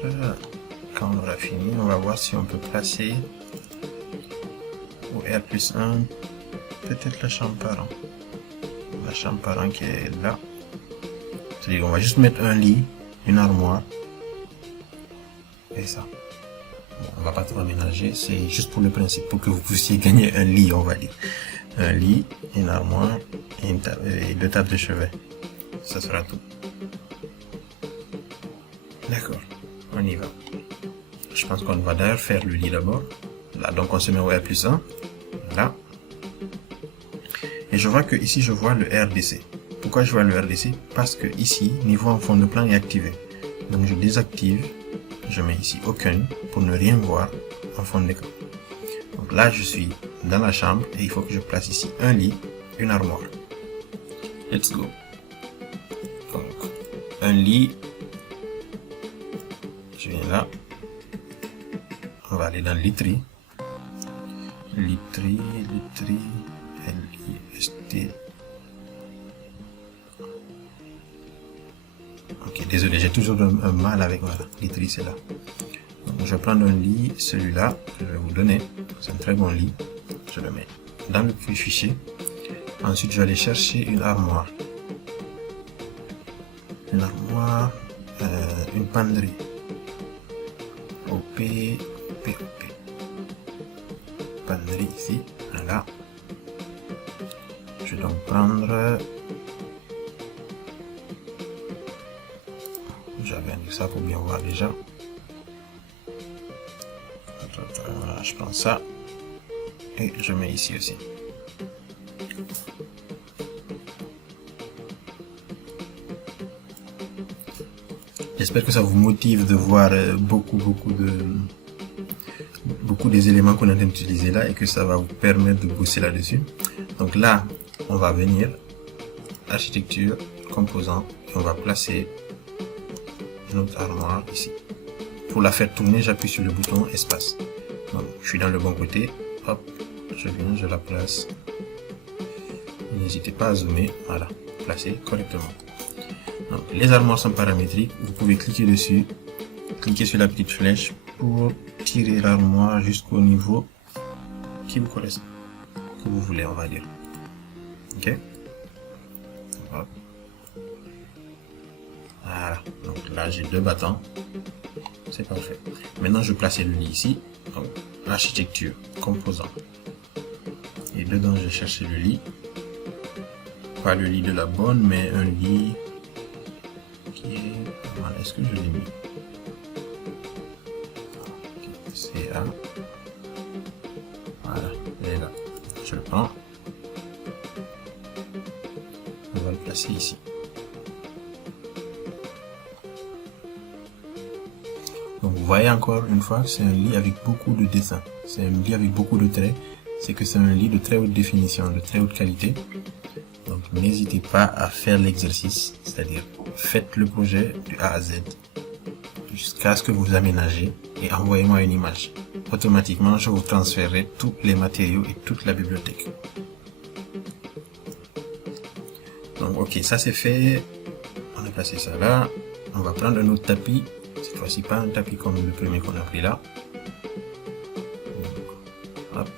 quand on aura fini, on va voir si on peut placer au R+1 peut-être la chambre parent qui est là. C'est-à-dire on va juste mettre un lit, une armoire et ça. Bon, on va pas trop aménager, c'est juste pour le principe, pour que vous puissiez gagner un lit, on va dire. Un lit, une armoire et deux tables de chevet. Ça sera tout. D'accord, on y va. Je pense qu'on va d'ailleurs faire le lit d'abord. Là, donc on se met au R+1. Voilà. Et je vois que ici je vois le RDC. Pourquoi je vois le RDC? Parce que ici, niveau en fond de plan est activé. Donc je désactive, je mets ici aucun pour ne rien voir en fond d'écran. Donc là je suis dans la chambre et il faut que je place ici un lit, une armoire. Let's go. Donc, un lit. Je viens là. On va aller dans literie. Literie, L-I-S-T. Ok, désolé, j'ai toujours un mal avec, voilà, literie, c'est là. Donc, je vais prendre un lit, celui-là, que je vais vous donner. C'est un très bon lit. Je le mets dans le fichier. Ensuite, je vais aller chercher une armoire. Une armoire, une penderie. OP. Penderie ici, voilà. Je vais donc prendre. J'avais mis ça pour bien voir déjà. Voilà, je prends ça et je mets ici aussi. J'espère que ça vous motive de voir beaucoup des éléments qu'on est en train d'utiliser là et que ça va vous permettre de bosser là-dessus. Donc là, on va venir architecture, composants, et on va placer notre armoire ici. Pour la faire tourner, j'appuie sur le bouton espace. Donc, je suis dans le bon côté. Hop, je viens, je la place. N'hésitez pas à zoomer. Voilà, placer correctement. Donc, les armoires sont paramétriques. Vous pouvez cliquer dessus, cliquer sur la petite flèche pour tirer l'armoire jusqu'au niveau qui vous correspond, que vous voulez, on va dire. Ok. Hop. Voilà. Donc là, j'ai 2 battants. C'est parfait. Maintenant, je vais placer le lit ici. Donc, architecture, composant. Et dedans, je vais chercher le lit. Pas le lit de la bonne, mais un lit qui est... Voilà, est-ce que je l'ai mis? C'est là. Voilà, il est là. Je le prends. On va le placer ici. Donc vous voyez encore une fois, c'est un lit avec beaucoup de dessins. C'est un lit avec beaucoup de traits. C'est que c'est un lit de très haute définition, de très haute qualité. Donc n'hésitez pas à faire l'exercice, c'est-à-dire faites le projet du A à Z jusqu'à ce que vous aménagez et envoyez-moi une image. Automatiquement, je vous transférerai tous les matériaux et toute la bibliothèque. Donc ok, ça c'est fait. On a placé ça là. On va prendre un autre tapis. Cette fois-ci pas un tapis comme le premier qu'on a pris là. Donc, hop.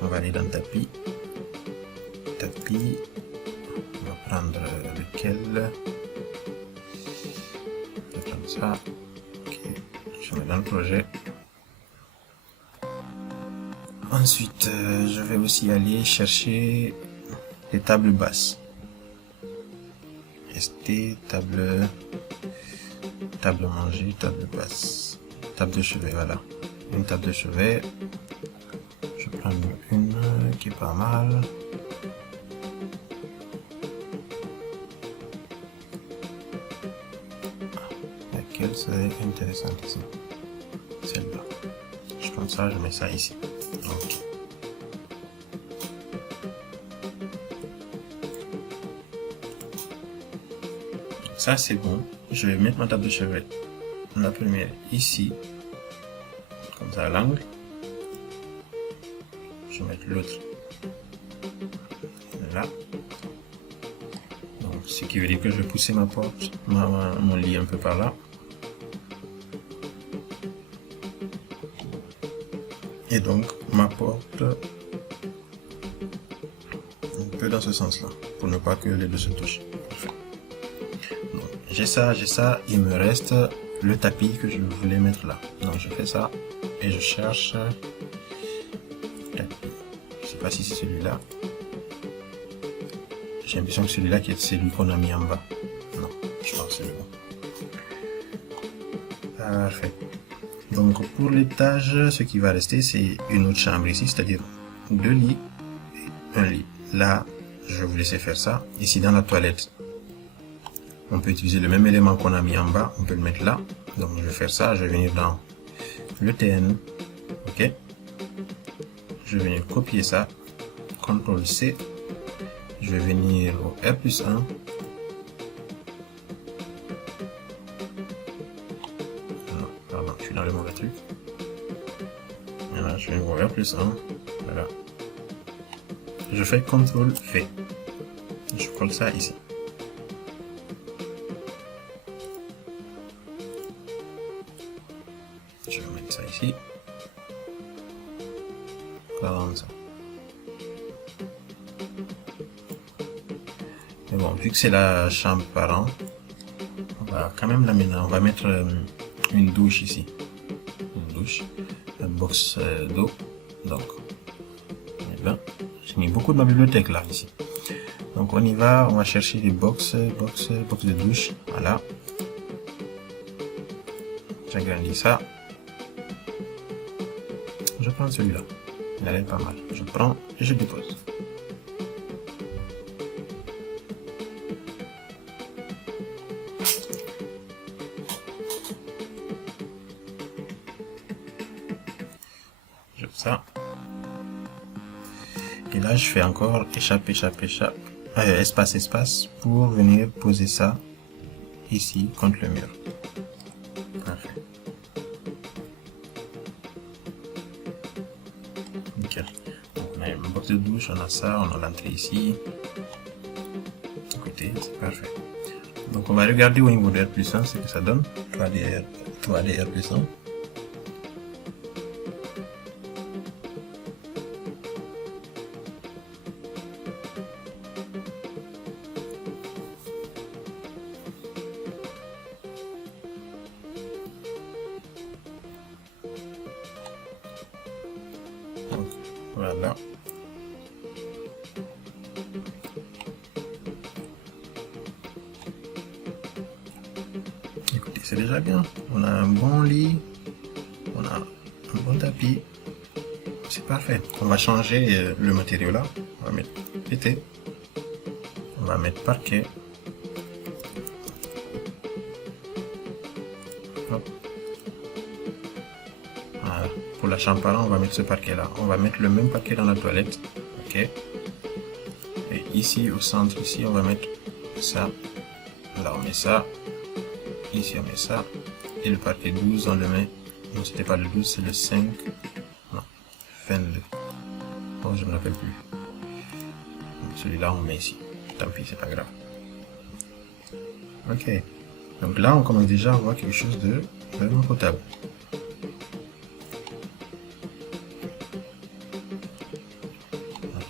On va aller dans tapis. Tapis. On va prendre lequel. On va prendre ça. Ok. Je mets dans le projet. Ensuite, je vais aussi aller chercher les tables basses. ST, table manger, table basse, table de chevet, voilà. Une table de chevet. Je prends une qui est pas mal. Laquelle serait intéressante ici? Celle-là. Je prends ça, je mets ça ici. Ok. Ça c'est bon. Je vais mettre ma table de chevet. La première ici, comme ça à l'angle. Je vais mettre l'autre là. Donc, ce qui veut dire que je vais pousser ma porte, mon lit un peu par là. Et donc ma porte un peu dans ce sens-là, pour ne pas que les deux se touchent. J'ai ça, il me reste le tapis que je voulais mettre là. Donc je fais ça et je cherche tapis. Je sais pas si c'est celui-là. J'ai l'impression que celui-là qui est celui qu'on a mis en bas. Non, je pense que c'est le bon. Parfait. Donc pour l'étage, ce qui va rester, c'est une autre chambre ici, c'est-à-dire 2 lits et un lit. Là, je vais vous laisser faire ça. Ici dans la toilette, on peut utiliser le même élément qu'on a mis en bas, on peut le mettre là. Donc je vais faire ça, je vais venir dans le TN, ok. Je vais venir copier ça, CTRL C, Je vais venir au R+1. Non, pardon, je suis dans le mauvais truc. Voilà, je vais au R+1. Voilà. Je fais CTRL-V. Je colle ça ici. Je vais mettre ça ici. Comme ça. Mais bon, vu que c'est la chambre parent, on va quand même l'aménager. On va mettre une douche ici. Une douche. Un box d'eau. Donc, là, j'ai mis beaucoup de ma bibliothèque là, ici. Donc, on y va. On va chercher les box de douche. Voilà. J'agrandis ça. Je prends celui-là. Il a l'air pas mal. Je prends et je dépose. Je fais ça. Et là, je fais encore échappe, espace, espace pour venir poser ça ici contre le mur. Parfait. Nickel. Donc, on a une box de douche, on a ça, on a l'entrée ici. Écoutez, c'est parfait. Donc, on va regarder au niveau de R+1 ce que ça donne. 3D R+1. Donc, voilà. Écoutez, c'est déjà bien. On a un bon lit. On a un bon tapis. C'est parfait. On va changer le matériau là. On va mettre été. On va mettre parquet. Hop. Voilà. Pour la chambre parent, on va mettre ce parquet là. On va mettre le même parquet dans la toilette. Ok. Et ici au centre, ici, on va mettre ça. Là, on met ça. Ici, on met ça. Et le parquet 12, on le met. Non, c'était pas le 12, c'est le 5. Non, 22. Bon, je me rappelle plus. Celui-là, on met ici. Tant pis, c'est pas grave. Ok. Donc là, on commence déjà à voir quelque chose de vraiment potable.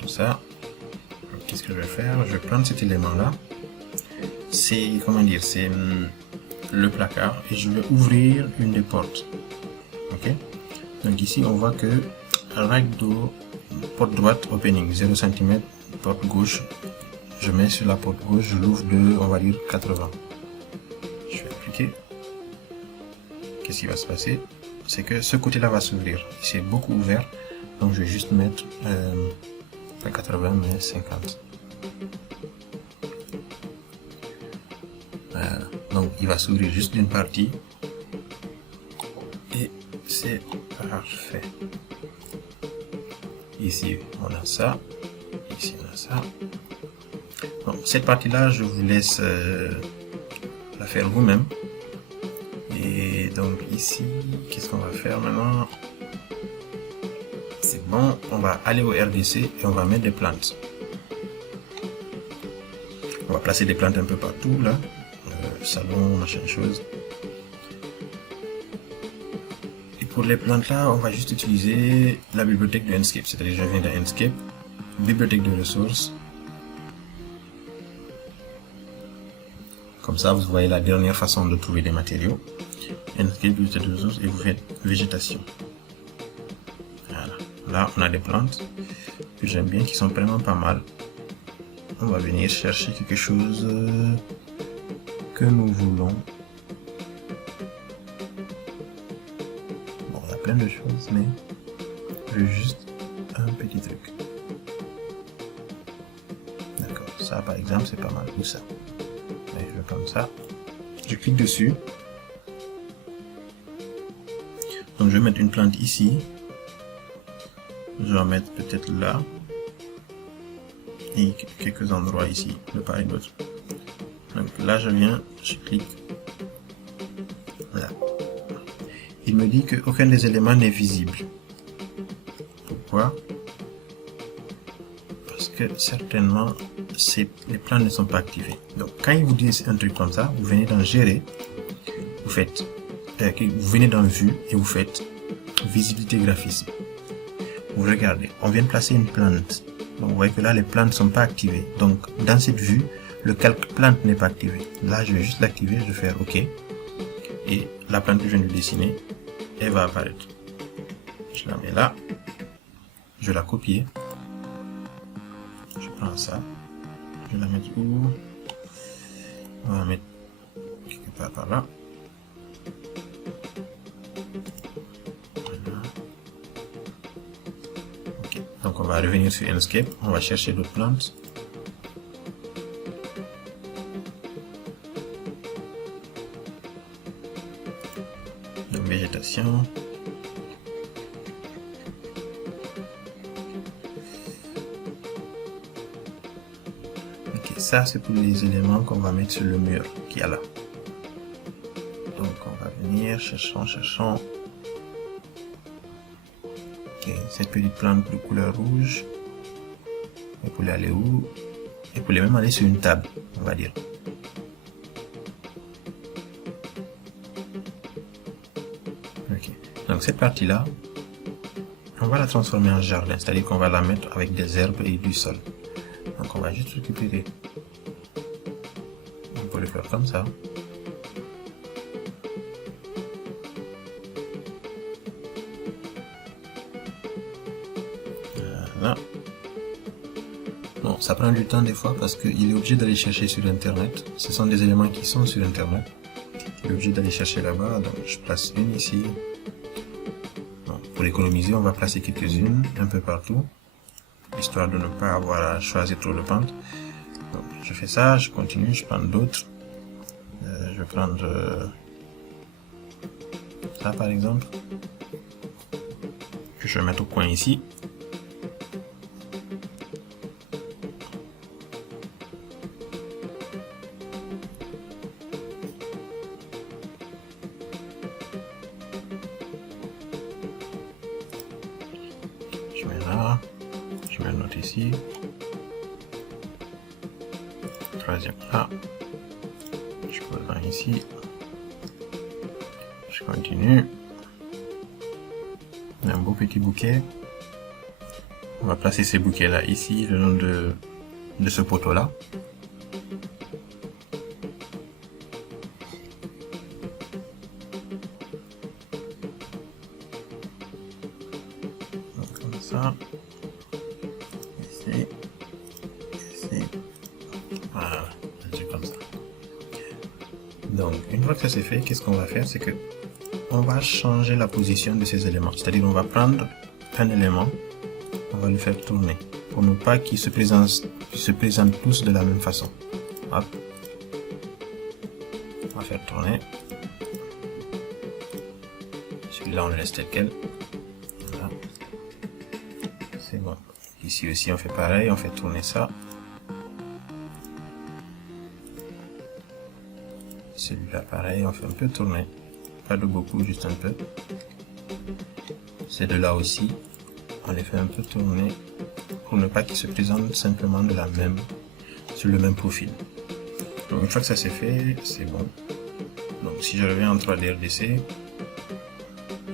Tout ça. Qu'est-ce que je vais faire? Je vais prendre cet élément-là. C'est, comment dire, c'est le placard et je vais ouvrir une des portes. Ok. Donc ici, on voit que right door, porte droite, opening 0 cm, porte gauche. Je mets sur la porte gauche, je l'ouvre de, on va dire, 80. Je vais appliquer. Qu'est-ce qui va se passer? C'est que ce côté-là va s'ouvrir. C'est beaucoup ouvert. Donc je vais juste mettre, pas 80, mais 50. Voilà. Donc il va s'ouvrir juste d'une partie. Et c'est parfait. Ici, on a ça. Ici, on a ça. Donc, cette partie-là, je vous laisse la faire vous-même. Et donc, ici, qu'est-ce qu'on va faire maintenant? C'est bon, on va aller au RDC et on va mettre des plantes. On va placer des plantes un peu partout, là. Salon, machin chose. Et pour les plantes là, on va juste utiliser la bibliothèque de Enscape. C'est-à-dire, je viens de Enscape, bibliothèque de ressources. Comme ça, vous voyez la dernière façon de trouver des matériaux. Enscape, bibliothèque de ressources, et vous faites végétation. Voilà. Là, on a des plantes que j'aime bien, qui sont vraiment pas mal. On va venir chercher quelque chose que nous voulons. Bon, on a plein de choses, mais je veux juste un petit truc. D'accord, ça par exemple, c'est pas mal, ou ça. Mais je veux comme ça. Je clique dessus. Donc je vais mettre une plante ici. Je vais en mettre peut-être là. et quelques endroits ici, de part et d'autre. Donc là, je viens, je clique. Voilà. Il me dit qu'aucun des éléments n'est visible. Pourquoi? Parce que certainement, les plans ne sont pas activés. Donc quand il vous dit un truc comme ça, vous venez dans Gérer, vous faites, vous venez dans Vue et vous faites Visibilité graphisme. Vous regardez, on vient de placer une plante. Donc vous voyez que là, les plantes ne sont pas activées. Donc dans cette vue, le calque plante n'est pas activé. Là, je vais juste l'activer, je vais faire OK. Et la plante que je viens de dessiner, elle va apparaître. Je la mets là. Je vais la copier. Je prends ça. Je vais la mettre où? On va la mettre quelque part par là. Voilà. OK. Donc on va revenir sur Inkscape. On va chercher d'autres plantes. Donc végétation. Ça, c'est pour les éléments qu'on va mettre sur le mur qu'il y a là. Donc, on va venir, cherchons. Ok, cette petite plante de couleur rouge. Et pour aller où? Et pour même aller sur une table, on va dire. Ok, donc cette partie-là, on va la transformer en jardin, c'est-à-dire qu'on va la mettre avec des herbes et du sol. Donc, on va juste récupérer. On peut le faire comme ça. Voilà. Bon, ça prend du temps des fois parce qu'il est obligé d'aller chercher sur Internet. Ce sont des éléments qui sont sur Internet. Il est obligé d'aller chercher là-bas. Donc, je place une ici. Bon, pour économiser, on va placer quelques-unes un peu partout, histoire de ne pas avoir à choisir trop de pentes. Donc, je fais ça, je continue, je prends d'autres. Je vais prendre ça par exemple, que je vais mettre au coin ici. Je mets là, je mets un autre ici. Troisième là. Je pose un ici. Je continue. Un beau petit bouquet. On va placer ces bouquets là ici, le long de ce poteau là. Donc, comme ça. Ici. Ici. Voilà. C'est comme ça. Donc, une fois que ça c'est fait, qu'est-ce qu'on va faire? C'est que on va changer la position de ces éléments. C'est-à-dire, on va prendre un élément, on va le faire tourner pour ne pas qu'ils se présentent tous de la même façon. Hop. On va faire tourner. Celui-là, on le laisse tel quel. Voilà. C'est bon. Ici aussi, on fait pareil, on fait tourner ça. Celui-là, pareil, on fait un peu tourner. Pas de beaucoup, juste un peu. Ces deux-là aussi, on les fait un peu tourner pour ne pas qu'ils se présentent simplement sur le même profil. Donc une fois que ça c'est fait, c'est bon. Donc si je reviens en 3D RDC,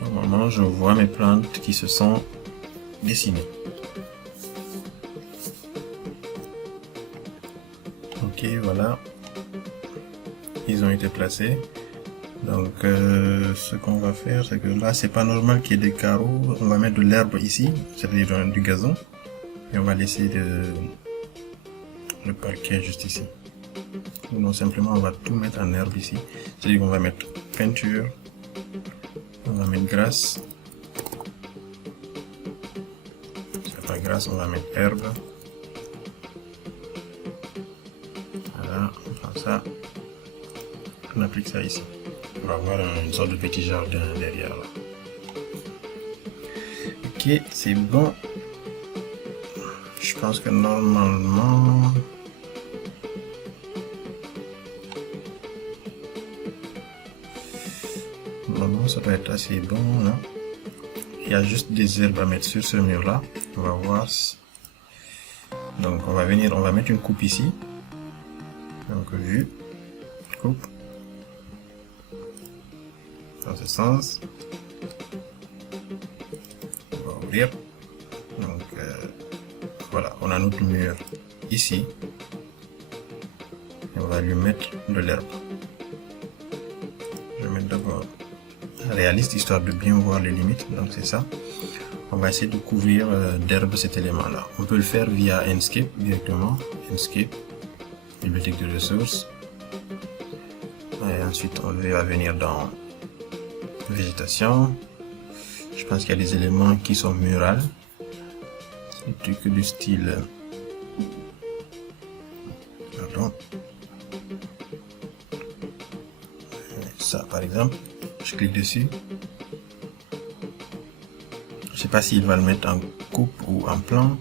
normalement je vois mes plantes qui se sont dessinées. Ok, voilà. Ils ont été placés. Donc ce qu'on va faire, c'est que là c'est pas normal qu'il y ait des carreaux. On va mettre de l'herbe ici, c'est-à-dire du gazon, et on va laisser le parquet juste ici. Ou non, simplement on va tout mettre en herbe ici, c'est-à-dire qu'on va mettre peinture, on va mettre grasse, c'est pas grasse, on va mettre herbe. Voilà, on prend ça, on applique ça ici. On va avoir une sorte de petit jardin derrière là. Ok, c'est bon. Je pense que normalement... ça doit être assez bon là. Il y a juste des herbes à mettre sur ce mur là. On va voir. Donc on va mettre une coupe ici. Donc vue, coupe. Dans ce sens. On va ouvrir. Donc voilà, on a notre mur ici. Et on va lui mettre de l'herbe. Je vais mettre d'abord réaliste histoire de bien voir les limites. Donc c'est ça. On va essayer de couvrir d'herbe cet élément là. On peut le faire via Enscape directement. Enscape, bibliothèque de ressources. Et ensuite on va venir dans végétation. Je pense qu'il y a des éléments qui sont murales. C'est des trucs du style. Pardon. Ça par exemple. Je clique dessus. Je sais pas s'il va le mettre en coupe ou en plan.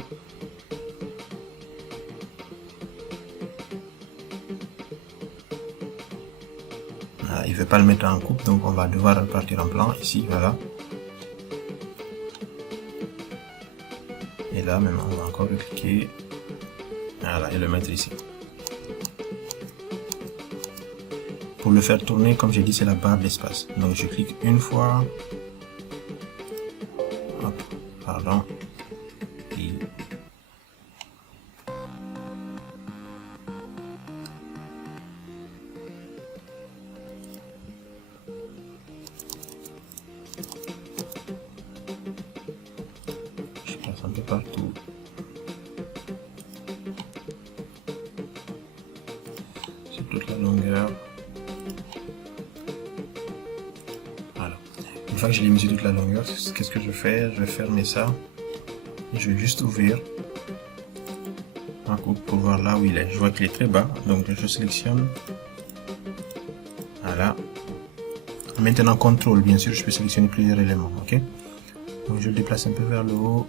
Ah, il veut pas le mettre en coupe, donc on va devoir repartir en plan ici, voilà. Et là maintenant on va encore cliquer. Voilà, et le mettre ici. Pour le faire tourner, comme j'ai dit, c'est la barre d'espace. Donc je clique une fois. Hop, pardon. Et... je passe un peu partout. Sur toute la longueur. Une fois que je l'ai mis sur toute la longueur, qu'est-ce que je fais? Je vais fermer ça. Et je vais juste ouvrir un coupe pour voir là où il est. Je vois qu'il est très bas, donc je sélectionne. Voilà. Maintenant, contrôle, bien sûr, je peux sélectionner plusieurs éléments. Ok. Donc je le déplace un peu vers le haut.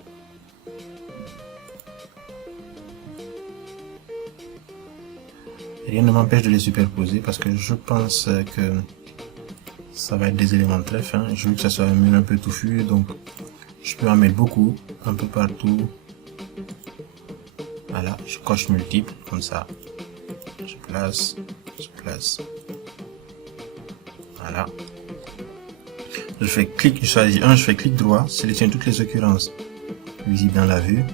Rien ne m'empêche de les superposer parce que je pense que ça va être des éléments très fins. Je veux que ça soit un mur un peu touffu, donc je peux en mettre beaucoup, un peu partout. Voilà, je coche multiple, comme ça. Je place. Voilà. Je fais clic, je choisis un, je fais clic droit, sélectionne toutes les occurrences visibles dans la vue.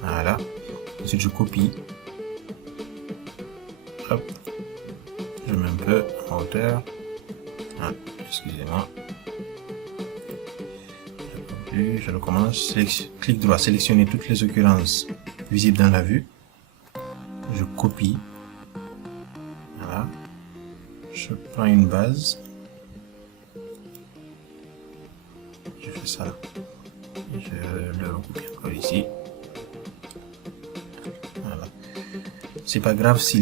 Voilà. Ensuite, je copie. Hop. Je mets un peu en hauteur. Ah, excusez-moi. Je recommence. Clic droit, sélectionner toutes les occurrences visibles dans la vue. Je copie. Voilà. Je prends une base. Je fais ça. Je le recopie encore ici. Voilà. C'est pas grave si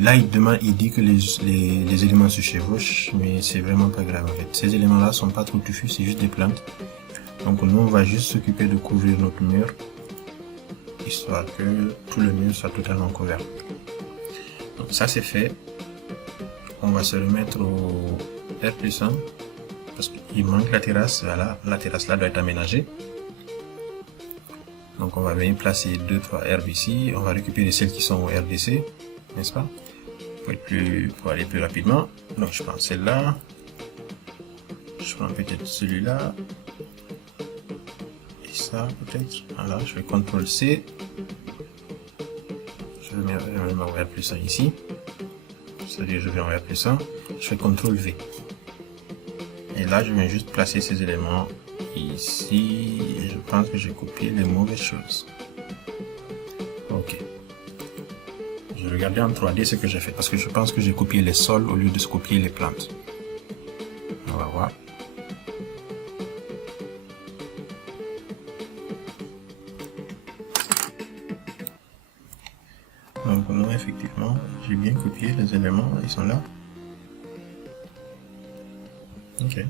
là il dit que les éléments se chevauchent, mais c'est vraiment pas grave en fait. Ces éléments là sont pas trop touffus, c'est juste des plantes. Donc nous on va juste s'occuper de couvrir notre mur, histoire que tout le mur soit totalement couvert. Donc ça c'est fait. On va se remettre au R+1 parce qu'il manque la terrasse. Voilà, la terrasse là doit être aménagée. Donc on va venir placer 2-3 herbes ici. On va récupérer celles qui sont au RDC, n'est-ce pas, pour aller plus rapidement. Donc je prends celle-là. Je prends peut-être celui-là. Et ça peut-être. Voilà, je fais CTRL C. Je vais mettre en R+1 ici. C'est-à-dire je vais en R+1. Je fais CTRL V. Et là je viens juste placer ces éléments ici. Et je pense que j'ai copié les mauvaises choses. Ok. Je vais regarder en 3D ce que j'ai fait. Parce que je pense que j'ai copié les sols au lieu de copier les plantes. On va voir. Donc non, effectivement, j'ai bien copié les éléments, ils sont là. Ok.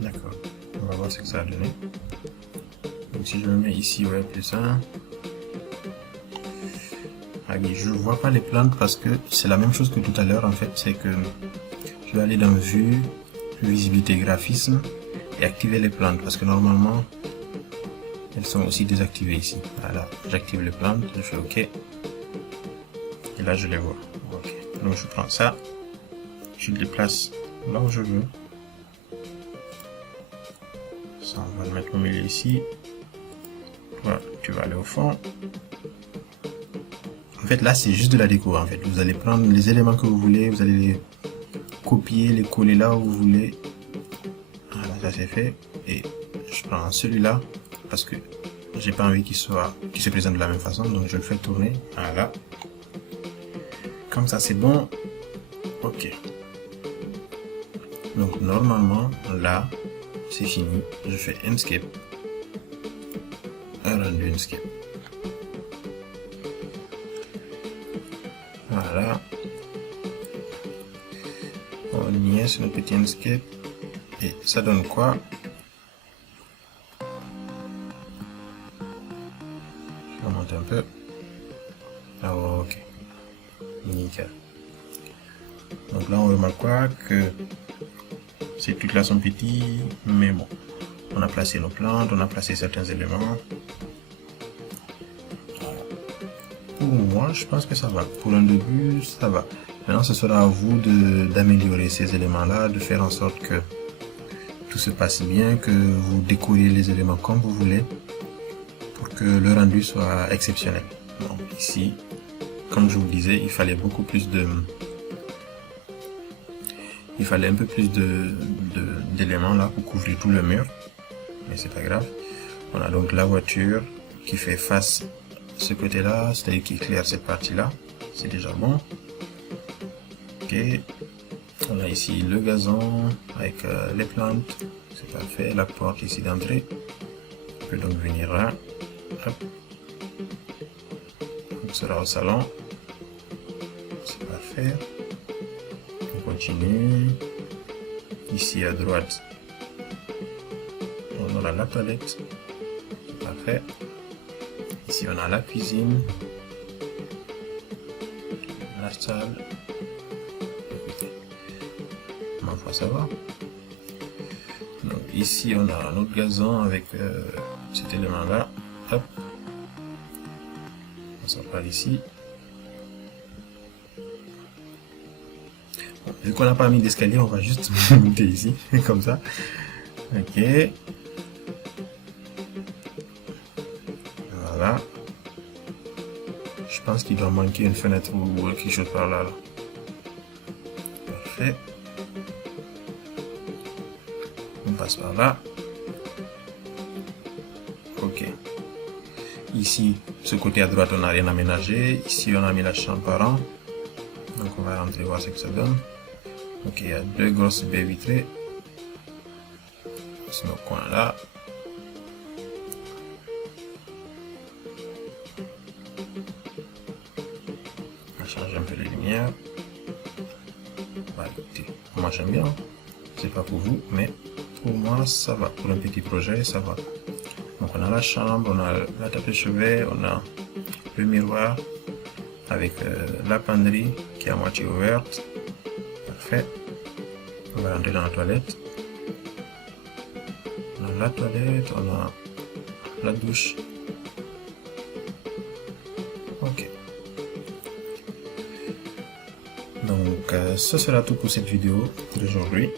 D'accord, on va voir ce que ça a donné. Donc si je me mets ici, ouais, plus 1. Ah oui, je vois pas les plantes parce que c'est la même chose que tout à l'heure en fait, c'est que je vais aller dans vue, visibilité, graphisme et activer les plantes parce que normalement elles sont aussi désactivées ici. Voilà, j'active les plantes, je fais OK et là je les vois. OK. Donc je prends ça, je les place là où je veux. Ça, on va le mettre au milieu ici. Voilà, tu vas aller au fond. En fait, là, c'est juste de la déco. En fait, vous allez prendre les éléments que vous voulez, vous allez les copier, les coller là où vous voulez. Voilà, ça c'est fait. Et je prends celui-là parce que j'ai pas envie qu'il se présente de la même façon, donc je le fais tourner. Voilà. Comme ça, c'est bon. Ok. Donc normalement, là, c'est fini. Je fais Inkscape. Un rendu Inkscape. Voilà. On y est sur le petit Inkscape. Et ça donne quoi? Je remonte un peu. Ah, ok. Nickel. Donc là, on remarque quoi? Que ces trucs-là sont petits, mais bon. On a placé nos plantes, on a placé certains éléments. Pour moi, je pense que ça va. Pour un début, ça va. Maintenant, ce sera à vous d'améliorer ces éléments-là, de faire en sorte que tout se passe bien, que vous décoriez les éléments comme vous voulez, pour que le rendu soit exceptionnel. Donc ici, comme je vous disais, il fallait beaucoup plus il fallait un peu plus d'éléments là pour couvrir tout le mur, mais c'est pas grave. On a donc la voiture qui fait face ce côté-là, c'est-à-dire qui éclaire cette partie-là, c'est déjà bon. Ok, on a ici le gazon avec les plantes, c'est parfait. La porte ici d'entrée, on peut donc venir là. Hop. On sera au salon, c'est parfait. On continue. Ici à droite, on a la toilette, c'est parfait. Ici on a la cuisine, la salle. Ma foi, ça va. Donc ici on a un autre gazon avec cet élément là. Hop. On sort par ici. Bon, vu qu'on n'a pas mis d'escalier, on va juste monter ici, comme ça. Ok. Voilà. Je pense qu'il doit manquer une fenêtre ou quelque chose par là. Parfait. On passe par là. Ok. Ici, ce côté à droite, on n'a rien aménagé. Ici, on a mis la chambre parent. Donc, on va rentrer voir ce que ça donne. Ok, il y a deux grosses baies vitrées. C'est nos coins là. On va changer un peu les lumières. Bah, écoutez, moi j'aime bien. C'est pas pour vous, mais pour moi ça va. Pour un petit projet, ça va. Donc on a la chambre, on a la table de chevet, on a le miroir avec la penderie qui est à moitié ouverte. Parfait. On va rentrer dans la toilette. On a la toilette, on a la douche. Ok. Donc ce sera tout pour cette vidéo d'aujourd'hui.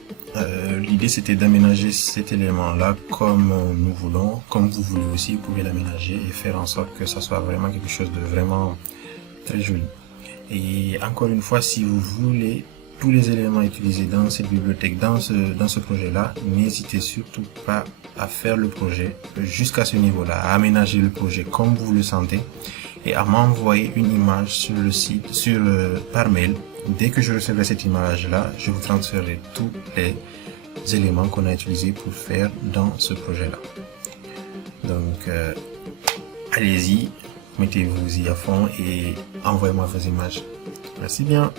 L'idée c'était d'aménager cet élément là comme nous voulons, comme vous voulez aussi, vous pouvez l'aménager et faire en sorte que ça soit vraiment quelque chose de vraiment très joli. Et encore une fois, si vous voulez tous les éléments utilisés dans cette bibliothèque, dans ce projet là, n'hésitez surtout pas à faire le projet jusqu'à ce niveau là, à aménager le projet comme vous le sentez et à m'envoyer une image sur le site, par mail. Dès que je recevrai cette image là, je vous transférerai tous les éléments qu'on a utilisés pour faire dans ce projet là. Donc allez-y, mettez-vous-y à fond et envoyez-moi vos images. Merci bien.